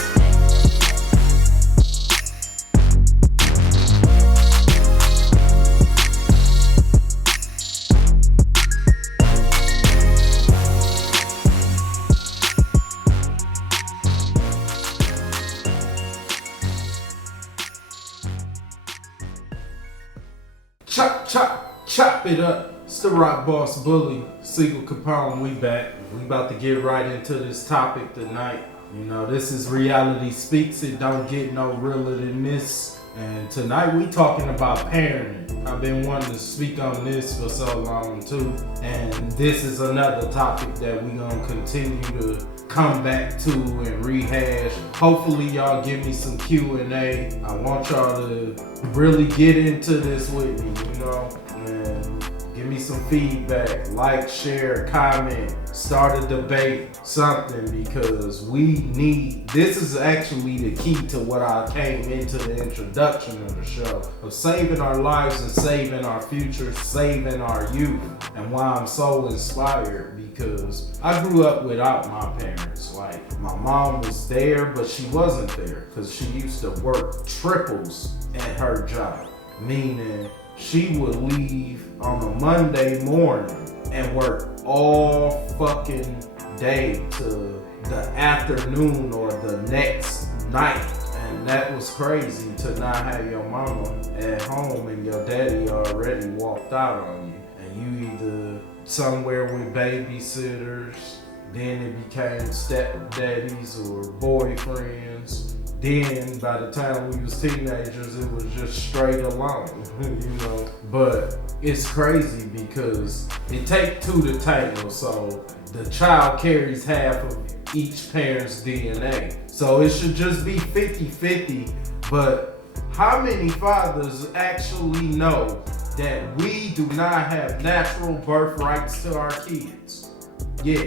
Chop, chop. Chop it up. It's the Rock Boss Bully, SiegelCapone. We back. We about to get right into this topic tonight. You know, this is Reality Speaks. It don't get no realer than this. And tonight we talking about parenting. I've been wanting to speak on this for so long too. And this is another topic that we gonna continue to come back to and rehash. Hopefully y'all give me some Q&A. I want y'all to really get into this with me, you know, and give me some feedback, like, share, comment, start a debate, something, because we need, this is actually the key to what I came into the introduction of the show, of saving our lives and saving our future, saving our youth, and why I'm so inspired, because I grew up without my parents. Like, my mom was there, but she wasn't there, because she used to work triples at her job, meaning she would leave on a Monday morning and work all fucking day to the afternoon or the next night. And that was crazy to not have your mama at home and your daddy already walked out on you. And you either somewhere with babysitters, then it became stepdaddies or boyfriends. Then by the time we was teenagers, it was just straight alone, you know. But it's crazy because it takes two to tango, so the child carries half of each parent's DNA. So it should just be 50-50, but how many fathers actually know that we do not have natural birthrights to our kids? Yeah,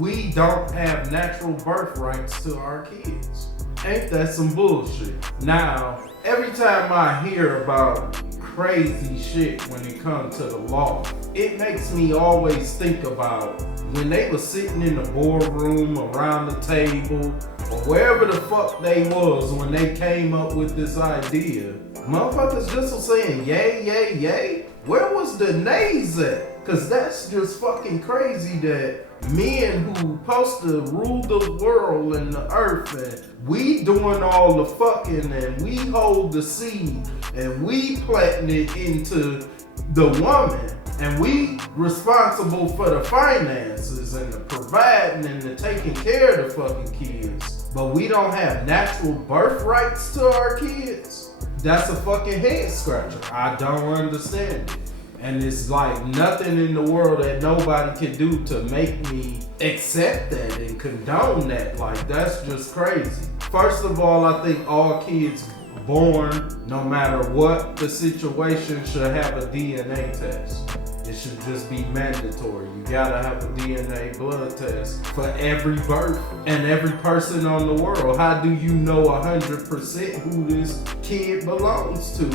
we don't have natural birthrights to our kids. Ain't that some bullshit? Now, every time I hear about crazy shit when it comes to the law, it makes me always think about when they were sitting in the boardroom around the table or wherever the fuck they was when they came up with this idea. Motherfuckers just was saying yay, yay, yay. Where was the nays at? Cause that's just fucking crazy that men who supposed to rule the world and the earth, and we doing all the fucking, and we hold the seed, and we planting it into the woman, and we responsible for the finances and the providing and the taking care of the fucking kids, but we don't have natural birthrights to our kids. That's a fucking head scratcher. I don't understand it. And it's like nothing in the world that nobody can do to make me accept that and condone that. Like, that's just crazy. First of all, I think all kids born, no matter what the situation, should have a DNA test. It should just be mandatory. You gotta have a DNA blood test for every birth and every person on the world. How do you know 100% who this kid belongs to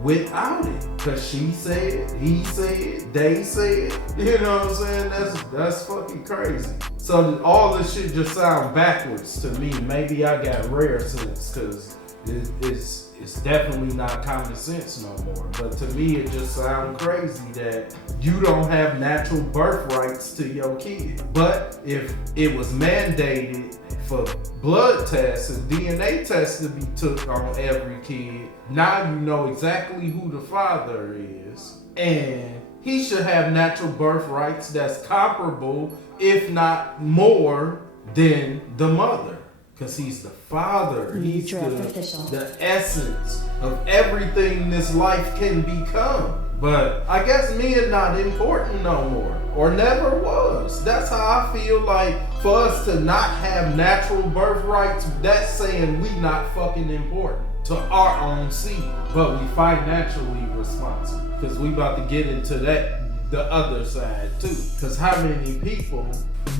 without it? Cause she said, he said, they said. You know what I'm saying? That's fucking crazy. So all this shit just sound backwards to me. Maybe I got rare sense, cause it's definitely not common sense no more. But to me, it just sounds crazy that you don't have natural birthrights to your kid. But if it was mandated for blood tests and DNA tests to be took on every kid, now you know exactly who the father is. And he should have natural birthrights that's comparable, if not more, than the mother. Because he's the father. He's the essence of everything this life can become. But I guess men not important no more, or never was. That's how I feel like for us to not have natural birthrights, that's saying we not fucking important to our own seed. But we financially responsible. Because we about to get into that, the other side too. Because how many people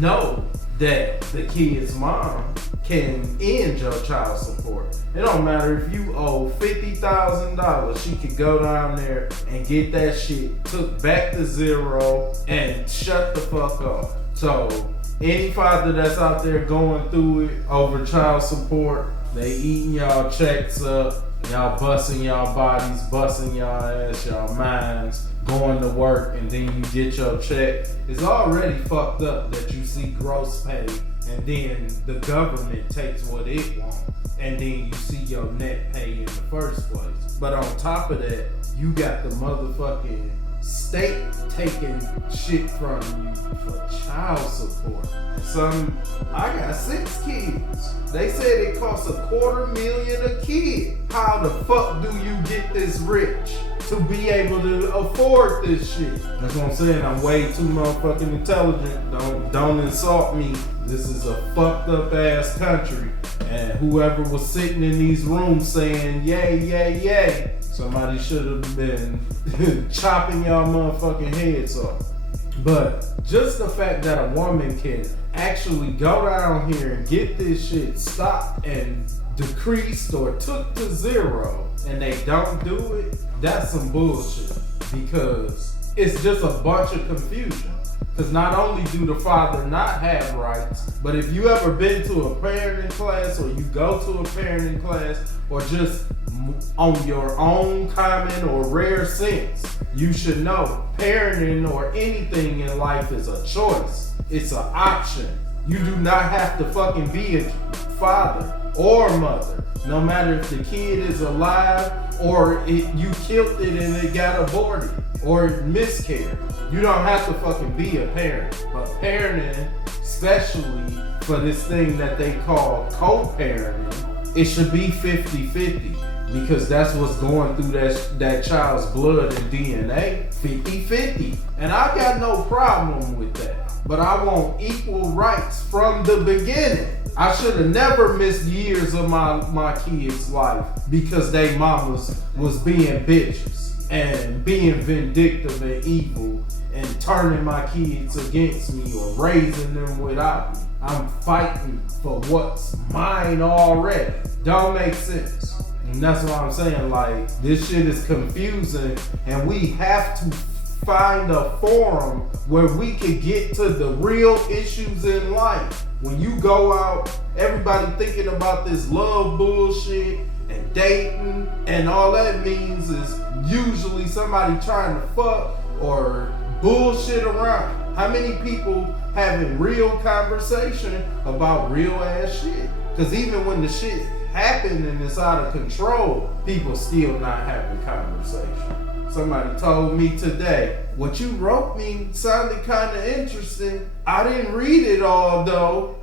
know that the kid's mom can end your child support? It don't matter if you owe $50,000, she could go down there and get that shit took back to zero and shut the fuck off. So any father that's out there going through it over child support, they eating y'all checks up, y'all busting y'all bodies, busting y'all ass, y'all minds, going to work, and then you get your check. It's already fucked up that you see gross pay and then the government takes what it wants, and then you see your net pay in the first place. But on top of that, you got the motherfucking state taking shit from you for child support. I got 6 kids. They said it costs $250,000 a kid. How the fuck do you get this rich to be able to afford this shit? That's what I'm saying. I'm way too motherfucking intelligent. Don't insult me. This is a fucked up ass country. And whoever was sitting in these rooms saying yay, yay, yay, somebody should have been chopping y'all motherfucking heads off. But just the fact that a woman can actually go down here and get this shit stopped and decreased or took to 0 and they don't do it, that's some bullshit. Because it's just a bunch of confusion. Because not only do the father not have rights, but if you ever been to a parenting class or you go to a parenting class or just on your own common or rare sense, you should know parenting or anything in life is a choice. It's an option. You do not have to fucking be a father or mother, no matter if the kid is alive or you killed it and it got aborted or miscarried. You don't have to fucking be a parent. But parenting, especially for this thing that they call co-parenting, it should be 50-50 because that's what's going through that child's blood and DNA, 50-50. And I got no problem with that. But I want equal rights from the beginning. I should have never missed years of my kids' life because they mamas was being bitches and being vindictive and evil and turning my kids against me or raising them without me. I'm fighting for what's mine already. Don't make sense. And that's what I'm saying. Like, this shit is confusing and we have to find a forum where we can get to the real issues in life. When you go out, everybody thinking about this love bullshit and dating, and all that means is usually somebody trying to fuck or bullshit around. How many people having real conversation about real ass shit? Because even when the shit happen and it's out of control, people still not having conversation. Somebody told me today, what you wrote me sounded kind of interesting. I didn't read it all though.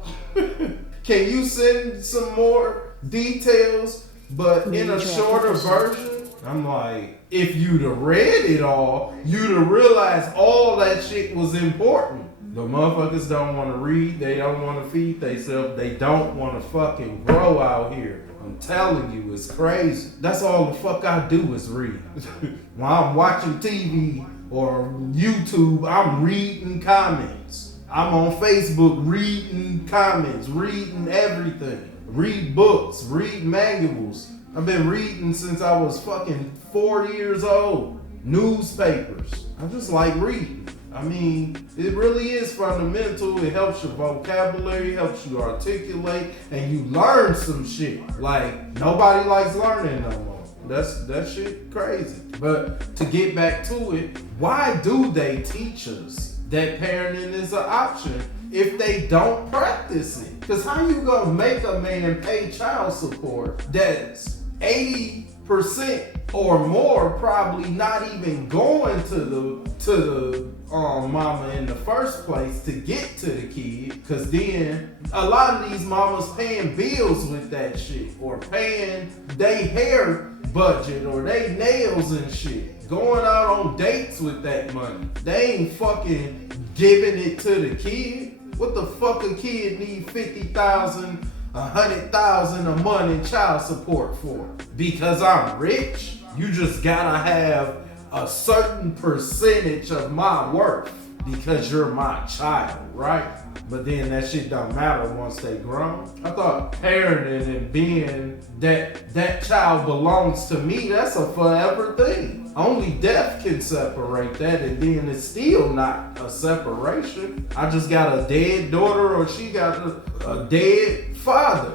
Can you send some more details, but in a shorter version? I'm like, if you'd have read it all, you'd have realized all that shit was important. The motherfuckers don't want to read, they don't want to feed themselves, they don't want to fucking grow out here. I'm telling you, it's crazy. That's all the fuck I do is read. When I'm watching TV or YouTube, I'm reading comments. I'm on Facebook reading comments, reading everything. Read books, read manuals. I've been reading since I was fucking 4 years old. Newspapers. I just like reading. I mean, it really is fundamental. It helps your vocabulary, helps you articulate, and you learn some shit. Like, nobody likes learning no more. That shit crazy. But to get back to it, why do they teach us that parenting is an option if they don't practice it? Because how you gonna make a man pay child support that's 80% or more probably not even going to the mama in the first place to get to the kid? Because then a lot of these mamas paying bills with that shit or paying they hair budget or they nails and shit, going out on dates with that money. They ain't fucking giving it to the kid. What the fuck a kid need $50,000, $100,000 a month in child support for? Because I'm rich? You just gotta have a certain percentage of my worth because you're my child, right? But then that shit don't matter once they grown. I thought parenting and being that child belongs to me, that's a forever thing. Only death can separate that, and then it's still not a separation. I just got a dead daughter or she got a dead father.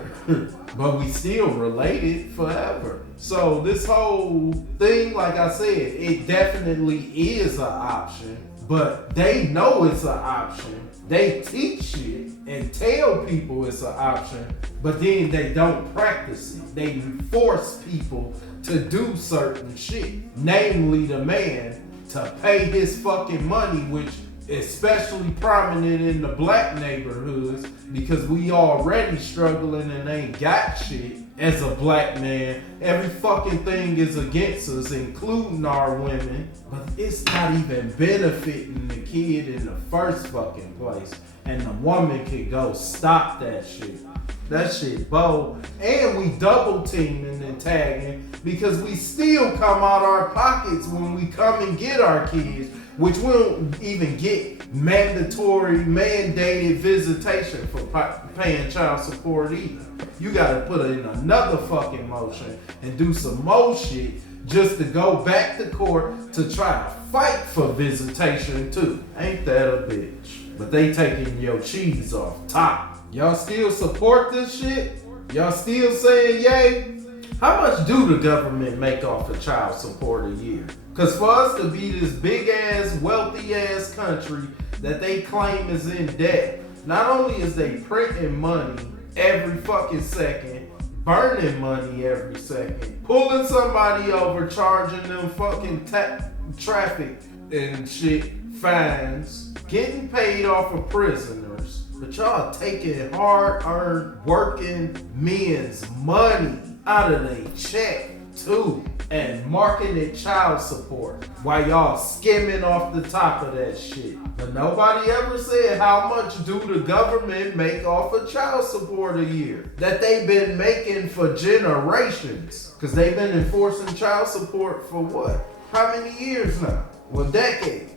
But we still related forever. So this whole thing, like I said, it definitely is an option, but they know it's an option. They teach it and tell people it's an option, but then they don't practice it. They force people to do certain shit, namely the man, to pay his fucking money, which especially prominent in the black neighborhoods, because we already struggling and ain't got shit as a black man. Every fucking thing is against us, including our women, but it's not even benefiting the kid in the first fucking place. And the woman could go stop that shit. That shit bold. And we double teaming and tagging because we still come out our pockets when we come and get our kids, which we don't even get mandatory, mandated visitation for paying child support either. You gotta put in another fucking motion and do some more shit just to go back to court to try to fight for visitation too. Ain't that a bitch? But they taking your cheese off top. Y'all still support this shit? Y'all still saying yay? How much do the government make off of child support a year? Cause for us to be this big ass, wealthy ass country that they claim is in debt, not only is they printing money every fucking second, burning money every second, pulling somebody over, charging them fucking traffic and shit, fines, getting paid off of prisoners, but y'all taking hard-earned working men's money out of their check too, and marking it child support while y'all skimming off the top of that shit. But nobody ever said how much do the government make off of child support a year that they've been making for generations, because they've been enforcing child support for what? How many years now? Well, decades.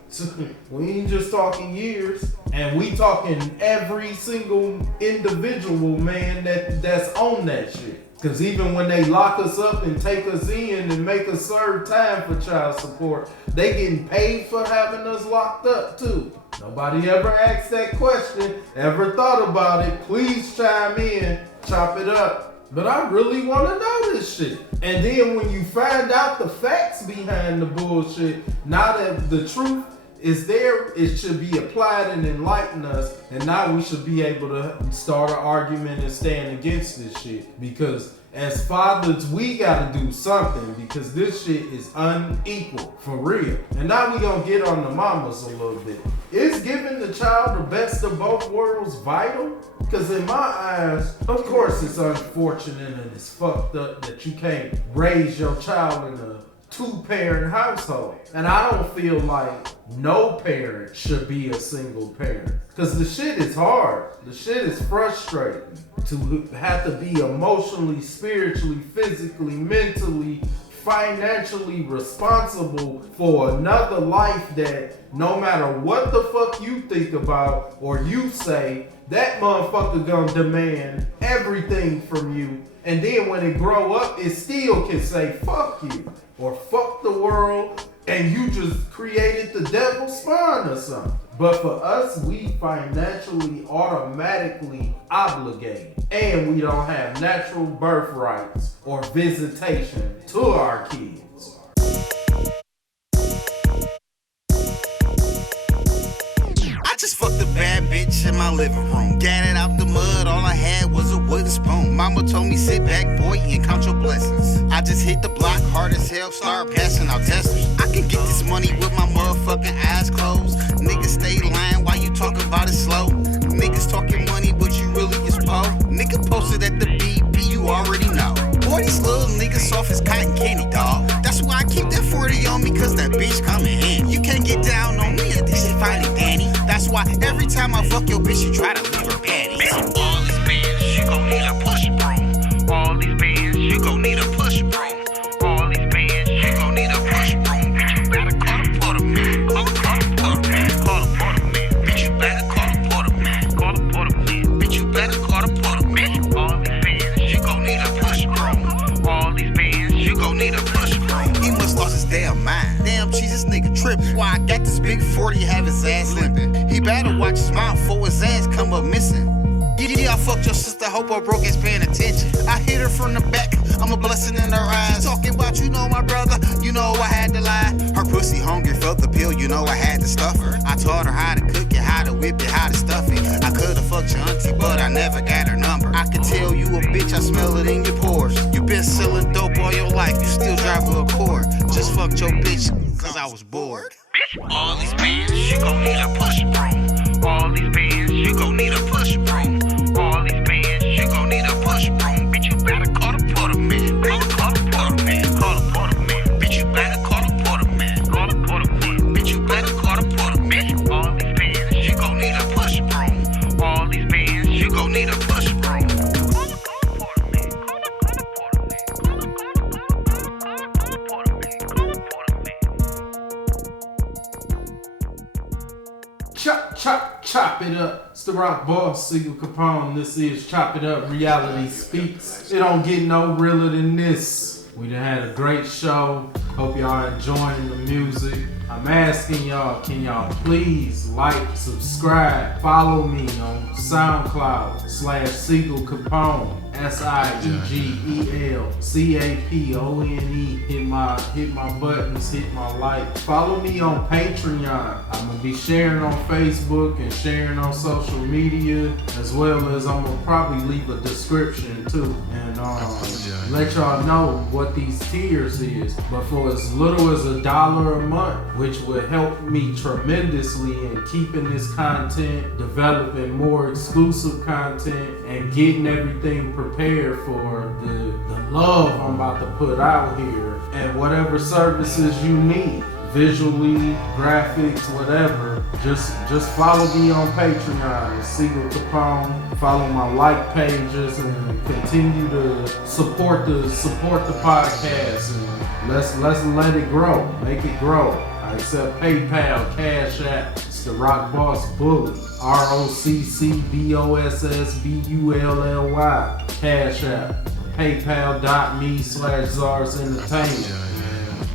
We ain't just talking years, and we talking every single individual man that's on that shit. Cause even when they lock us up and take us in and make us serve time for child support, they getting paid for having us locked up too. Nobody ever asked that question, ever thought about it. Please chime in, chop it up. But I really want to know this shit. And then when you find out the facts behind the bullshit, now that the truth is there, it should be applied and enlighten us. And now we should be able to start an argument and stand against this shit. Because as fathers, we gotta do something, because this shit is unequal, for real. And now we gonna get on the mamas a little bit. Is giving the child the best of both worlds vital? Because in my eyes, of course it's unfortunate and it's fucked up that you can't raise your child in a two-parent household. And I don't feel like no parent should be a single parent. Because the shit is hard. The shit is frustrating. To have to be emotionally, spiritually, physically, mentally, financially responsible for another life that no matter what the fuck you think about or you say, that motherfucker gonna demand everything from you. And then when it grow up, it still can say fuck you or fuck the world, and you just created the devil's spawn or something. But for us, we financially automatically obligated, and we don't have natural birthrights or visitation to our kids. I just fucked a bad bitch in my living room. Got it out the mud, all I had was a wooden spoon. Mama told me sit back, boy, and count your blessings. I just hit the block hard as hell, start passing out testers. I can get this money with my motherfucking eyes closed. Niggas stay lying while you talking about it slow. Niggas talking money, but you really is poor. Nigga posted at the BP, you already know. Boy, these little niggas soft as cotton candy, dawg. That's why I keep that 40 on me, cause that bitch coming in. You can't get down on me, this shit finally Danny. That's why every time I fuck your bitch, you try to leave her panties. All these bands, you gon' need a push broom. All these bands, you gon' need a push broom. All these bands, you gon' need a push broom. Bitch, you better call the porter man. Call the porter man. Call the porter man. Bitch, you better call the porter man. Call the porter man. Bitch, you better call the porter man. All these bands, you gon' need a push broom. All these bands, you gon' need a push broom. He must lost his damn mind. Damn, Jesus, nigga trippin'. Why I got this big 40, have his ass limping. He better watch his mouth for his ass come up missing. Yeah, I fucked your sister, hope her broke is paying attention. I hit her from the back, I'm a blessing in her eyes. She talking about, you know my brother, you know I had to lie. Her pussy hungry, felt the pill, you know I had to stuff her. I taught her how to cook it, how to whip it, how to stuff it. I could've fucked your auntie, but I never got her number. I could tell you a bitch, I smell it in your pores. You been selling dope all your life, you still drive a Accord. Just fucked your bitch, cause I was bored. bitch. All these bands, you gon' need a push broom. All these bands, you gon' need a push broom. All these bands, you gon' need a push broom. Bitch, you better call the porterman. Call the porterman. Call the porterman. Bitch, you better call the porterman. Call the porterman. Bitch, you better call the porterman. All these bands, you gon' need a push broom. All these bands, you gon' need a push broom. Chop it up. It's the rock boss, SiegelCapone. This is Chop It Up, Reality Speaks. It don't get no realer than this. We done had a great show. Hope y'all enjoying the music. I'm asking y'all, can y'all please like, subscribe, follow me on SoundCloud /SiegelCapone. SiegelCapone. Hit my buttons, hit my like. Follow me on Patreon. I'm gonna be sharing on Facebook and sharing on social media, as well as I'm gonna probably leave a description too, and let y'all know what these tiers is. But for as little as $1 a month, which would help me tremendously in keeping this content, developing more exclusive content, and getting everything prepared for the love I'm about to put out here, and whatever services you need, visually, graphics, whatever, just follow me on Patreon, SiegelCapone. Follow my like pages and continue to support the podcast, and let's let it grow, make it grow. I accept PayPal, Cash App. It's the Rock Boss Bully. ROCCBOSSBULLY. Cash App. PayPal.me/Czars Entertainment.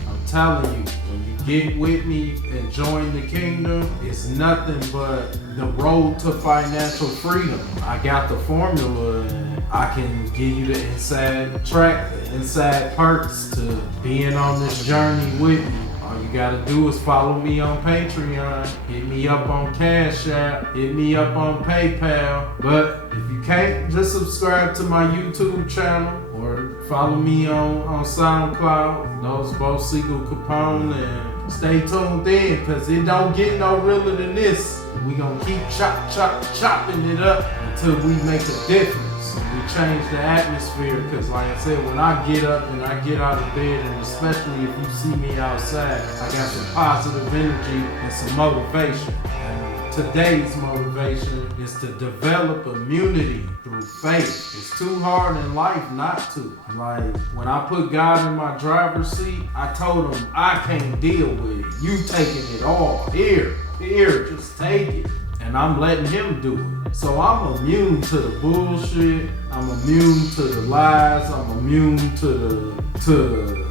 I'm telling you, when you get with me and join the kingdom, it's nothing but the road to financial freedom. I got the formula, and I can give you the inside track, the inside perks to being on this journey with me. All you gotta do is follow me on Patreon, hit me up on Cash App, hit me up on PayPal. But if you can't, just subscribe to my YouTube channel or follow me on SoundCloud. Those both SiegelCapone, and stay tuned in, because it don't get no realer than this. We gonna keep chopping it up until we make a difference. We change the atmosphere, because like I said, when I get up and I get out of bed, and especially if you see me outside, I got some positive energy and some motivation. And today's motivation is to develop immunity through faith. It's too hard in life not to. Like, when I put God in my driver's seat, I told him, I can't deal with it. You taking it all. Here, just take it. And I'm letting him do it. So I'm immune to the bullshit. I'm immune to the lies. I'm immune to the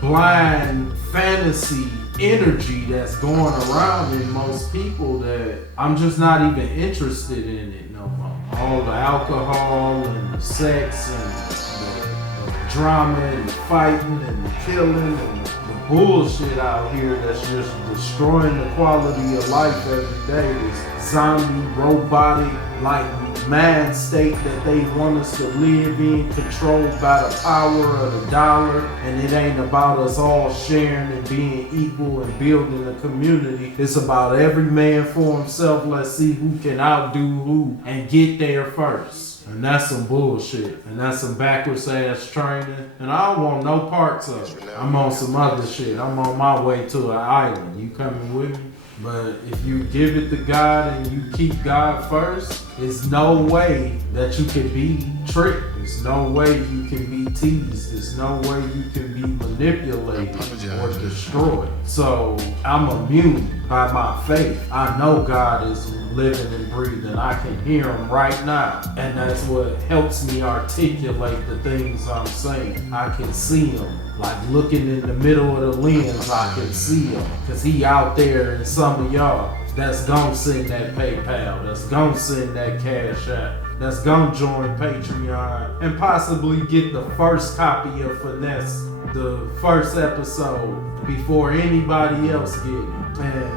blind fantasy energy that's going around in most people, that I'm just not even interested in it no more. All the alcohol and the sex and the drama and the fighting and the killing and the bullshit out here that's just destroying the quality of life every day. This zombie, robotic, like mad state that they want us to live in, controlled by the power of the dollar. And it ain't about us all sharing and being equal and building a community. It's about every man for himself. Let's see who can outdo who and get there first. And that's some bullshit. And that's some backwards ass training. And I don't want no parts of it. I'm on some other shit. I'm on my way to an island. You coming with me? But if you give it to God and you keep God first, there's no way that you can be tricked. There's no way you can be teased. There's no way you can be manipulated or destroyed. So I'm immune by my faith. I know God is living and breathing. I can hear him right now. And that's what helps me articulate the things I'm saying. I can see him. Like looking in the middle of the lens, I can see him. Because he out there, and some of y'all that's gonna send that PayPal, that's gonna send that Cash App, that's gonna join Patreon and possibly get the first copy of Finesse, the first episode, before anybody else get it. And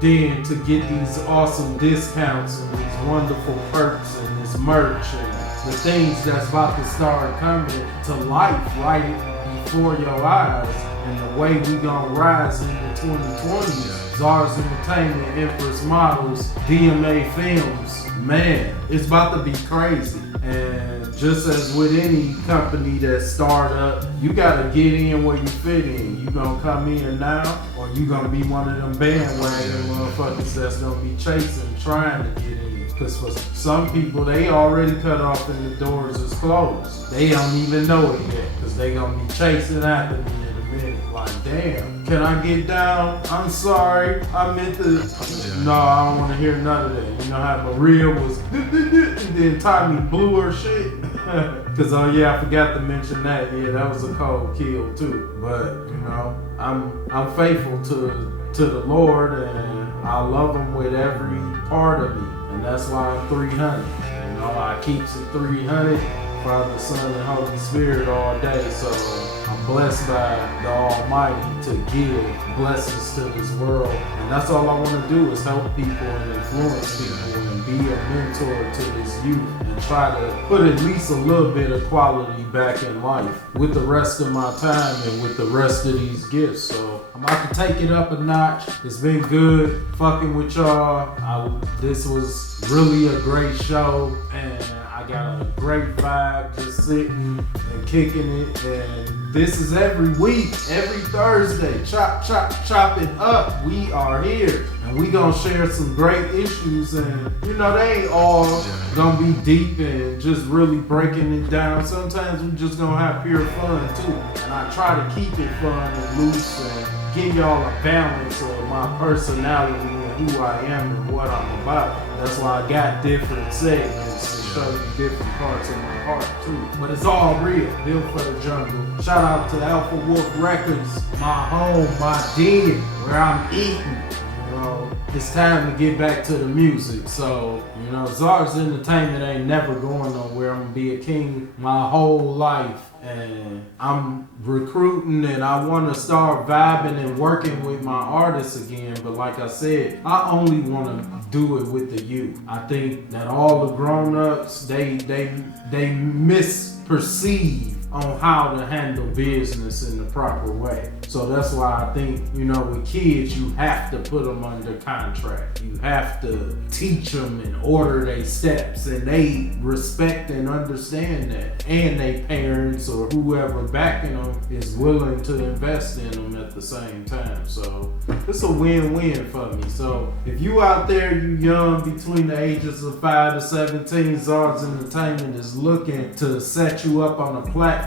then to get these awesome discounts and these wonderful perks and this merch and the things that's about to start coming to life right before your eyes, and the way we gonna rise into 2020 Czars Entertainment, Empress Models, DMA Films. Man, it's about to be crazy. And just as with any company that start up, you gotta get in where you fit in. You gonna come in now, or you gonna be one of them bandwagon motherfuckers that's gonna be chasing, trying to get in. Because for some people, they already cut off and the doors is closed. They don't even know it yet, because they gonna be chasing after me in a minute. Like, damn, can I get down? I'm sorry, I meant to. No, I don't want to hear none of that. You know how Maria was, and then Tommy blew her shit. Cause oh yeah, I forgot to mention that. Yeah, that was a cold kill too. But you know, I'm faithful to the Lord, and I love Him with every part of me, and that's why I'm 300. You know, I keeps it 300. Father, Son, and Holy Spirit all day. So I'm blessed by the Almighty to give blessings to this world. And that's all I want to do is help people and influence people and be a mentor to this youth and try to put at least a little bit of quality back in life with the rest of my time and with the rest of these gifts. So I'm about to take it up a notch. It's been good fucking with y'all. This was really a great show, and I got a great vibe just sitting and kicking it. And this is every week, every Thursday. Chop it up. We are here. And we gonna share some great issues. And you know, they ain't all gonna be deep and just really breaking it down. Sometimes we just gonna have pure fun too. And I try to keep it fun and loose and give y'all a balance of my personality and who I am and what I'm about. That's why I got different segments to show you different parts of my heart too. But it's all real, built for the jungle. Shout out to Alpha Wolf Records, my home, my den, where I'm eating. You know, it's time to get back to the music. So, you know, Czars Entertainment ain't never going nowhere. I'm gonna be a king my whole life. And I'm recruiting and I want to start vibing and working with my artists again. But like I said, I only want to do it with the youth. I think that all the grown-ups, they misperceive on how to handle business in the proper way. So that's why I think, you know, with kids, you have to put them under contract. You have to teach them and order their steps, and they respect and understand that. And they parents or whoever backing them is willing to invest in them at the same time. So it's a win-win for me. So if you out there, you young, between the ages of 5 to 17, Czars Entertainment is looking to set you up on a platform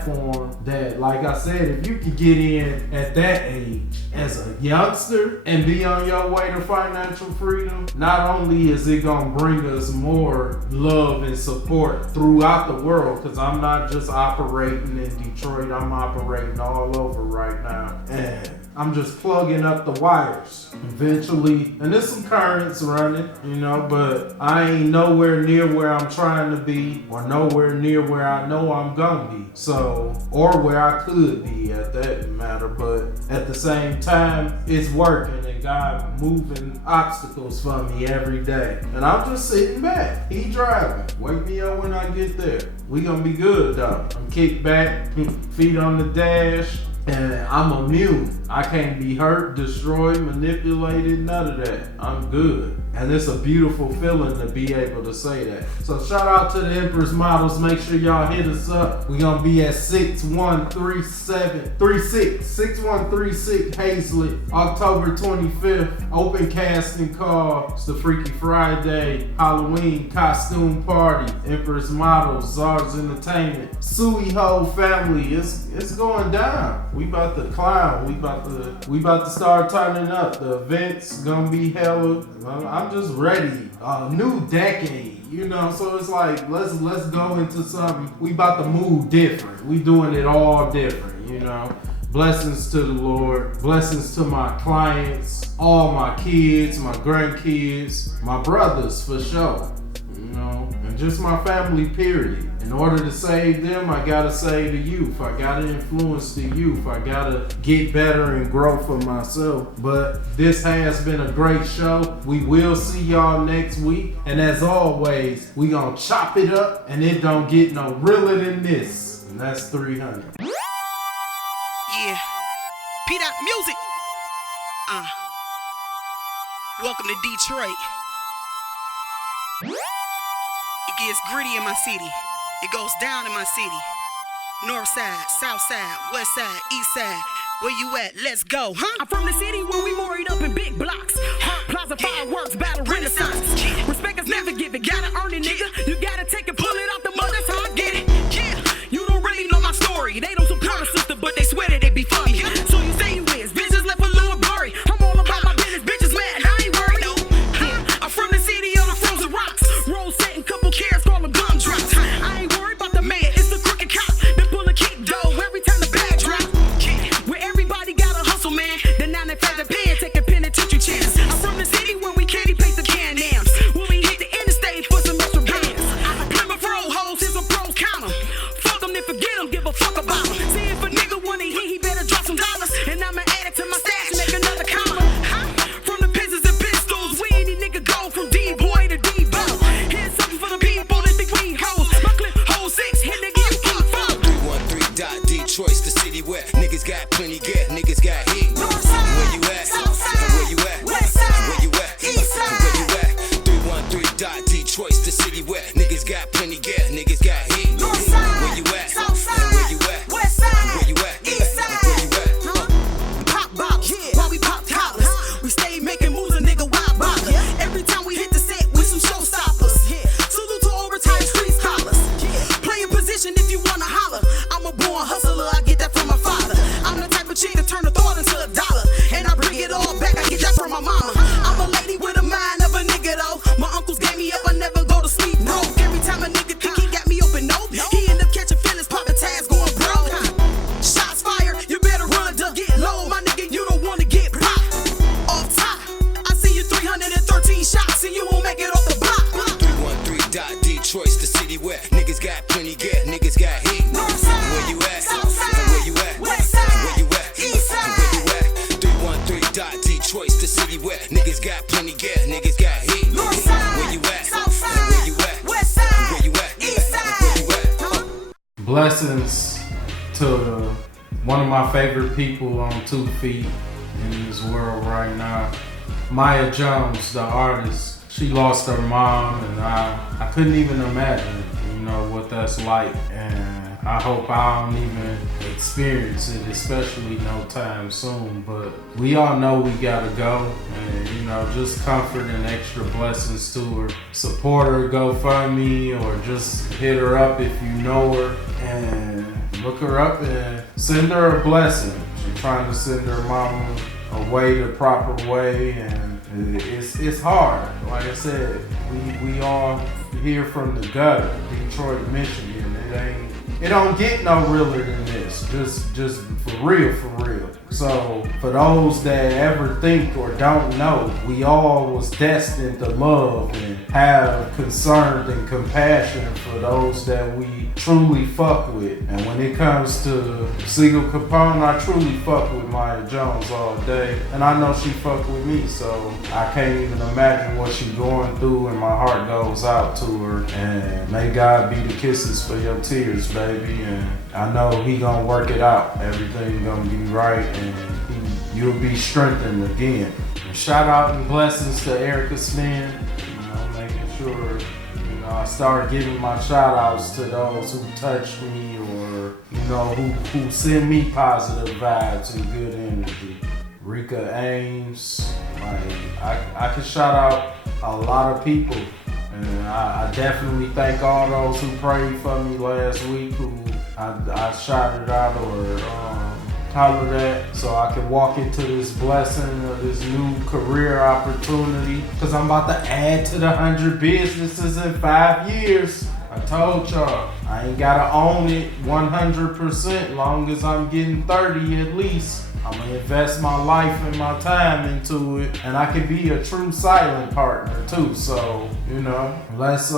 that, like I said, if you could get in at that age as a youngster and be on your way to financial freedom, not only is it gonna bring us more love and support throughout the world, because I'm not just operating in Detroit, I'm operating all over right now, and I'm just plugging up the wires eventually, and there's some currents running, you know, but I ain't nowhere near where I'm trying to be, or nowhere near where I know I'm gonna be. So, or where I could be at that matter, but at the same time, it's working and God moving obstacles for me every day. And I'm just sitting back. He driving. Wake me up when I get there. We gonna be good though. I'm kicked back, feet on the dash. And I'm immune. I can't be hurt, destroyed, manipulated, none of that. I'm good. And it's a beautiful feeling to be able to say that. So shout out to the Empress Models. Make sure y'all hit us up. We're gonna be at 6136 Hazlet, October 25th. Open casting call. It's the Freaky Friday Halloween costume party. Empress Models, Czars Entertainment, Sui Ho family. It's going down. We about to clown. We about to start turning up. The event's gonna be held. I'm just ready. A new decade, you know. So it's like let's go into something. We about to move different. We doing it all different, you know. Blessings to the Lord. Blessings to my clients, all my kids, my grandkids, my brothers for sure. You know, and just my family, period. In order to save them, I gotta save the youth. I gotta influence the youth. I gotta get better and grow for myself. But this has been a great show. We will see y'all next week. And as always, we gonna chop it up, and it don't get no realer than this. And that's 300. Yeah. P. Dot music. Welcome to Detroit. It gets gritty in my city. It goes down in my city. North side, south side, west side, east side. Where you at? Let's go, huh? I'm from the city where we worried up in big blocks. Plaza fireworks, battle renaissance. Respect is never given, gotta earn it, nigga. You gotta take it, pull it out the mud, that's how I get it. Yeah, you don't really know my story. They don't support a sister, but they swear that they be for me. So you say you is, bitches left a little blurry. I'm all about my business, bitches mad, I ain't worried. Yeah, I'm from the city of the frozen rocks. Roll setting, couple cares, call them gumdrops. I ain't worried about the man, it's the crooked cop. They pull a kick dough every time the bag drop. Where everybody gotta hustle, man. The 9 to 5 pen, take a penitentiary chance. I'm from the city where we candy paste the Can-Ams. When we hit the interstate for some extra bands. Plymouth road hoes, here's some pros, count 'em. Fuck 'em, then forget 'em, give a fuck about 'em. See if a nigga wanna hit, he better drop some dollars. And I'ma add it to my stash, make another comma. From the pistols and pistols, we any nigga go from D-boy to D-bow. Here's something for the people that think we hoes. My clip hold 6, hit nigga, you keep 4. 313 Detroit's the city where niggas got plenty gas, niggas got heat. Where you at? Where you at? Where you at? Where you at? 313 Detroit's the city where niggas got plenty gas, niggas got heat. Where you at? Where you at? Where you at? Where you at? Pop bottles, while we pop collars. We stay making moves, a nigga wild baller. Every time we hit the set with some showstoppers. Salute to all retired street scholars. Play a position if you wanna holler. I'm a born hustler, I get that from my father. I'm the type of chick to turn a thought into a dollar. And I bring it all back, I get that from my mama. I'm a lady with a mind of a nigga though. My uncles gave me up, I never go to sleep, no. Every time a nigga think he got me open, no. He end up catching feelings, popping tags, going broke. Shots fired, you better run to get low, my nigga, you don't wanna get popped. Off top, I see you 313 shots and you won't make it off the block. 313 Detroit's the city where niggas got plenty gas, niggas got heat. Where you at? Where you at? Where you at? Where you at? 313 Detroit's the city where niggas got plenty gas, niggas got heat. Where you at? Where you at? Where you at? Where you at? Blessings to one of my favorite people on 2 feet in this world right now, Maya Jones, the artist. She lost her mom, and I couldn't even imagine, what that's like. And I hope I don't even experience it, especially no time soon. But we all know we gotta go, and just comfort and extra blessings to her. Support her, GoFundMe, or just hit her up if you know her, and look her up and send her a blessing. She's trying to send her mama away the proper way, and it's hard. Like I said, we all here from the gutter, Detroit, Michigan. It don't get no realer than this. Just for real. So for those that ever think or don't know, we all was destined to love and have concern and compassion for those that we truly fuck with. And when it comes to SiegelCapone, I truly fuck with Maya Jones all day. And I know she fuck with me, so I can't even imagine what she's going through, and my heart goes out to her. And may God be the kisses for your tears, baby. And I know he gonna work it out. Everything gonna be right, and you'll be strengthened again. And shout out and blessings to Erica Smith, making sure, I start giving my shout outs to those who touched me, or, who send me positive vibes and good energy. Rika Ames, I could shout out a lot of people. And I definitely thank all those who prayed for me last week, who I shouted out or hollered at, so I can walk into this blessing of this new career opportunity. Because I'm about to add to the 100 businesses in 5 years. I told y'all, I ain't gotta own it 100%, long as I'm getting 30 at least. I'm gonna invest my life and my time into it, and I can be a true silent partner too. So, let's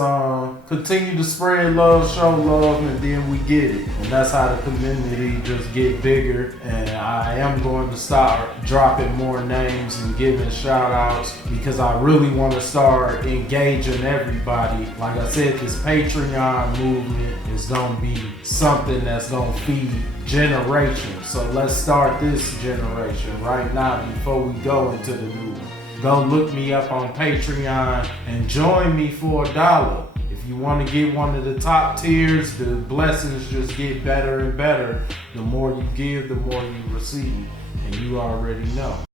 continue to spread love, show love, and then we get it. And that's how the community just get bigger. And I am going to start dropping more names and giving shout outs, because I really want to start engaging everybody. Like I said, this Patreon movement is gonna be something that's gonna feed generations. So let's start this generation right now before we go into the new one. Go look me up on Patreon and join me for $1. If you want to get one of the top tiers, the blessings just get better and better. The more you give, the more you receive. And you already know.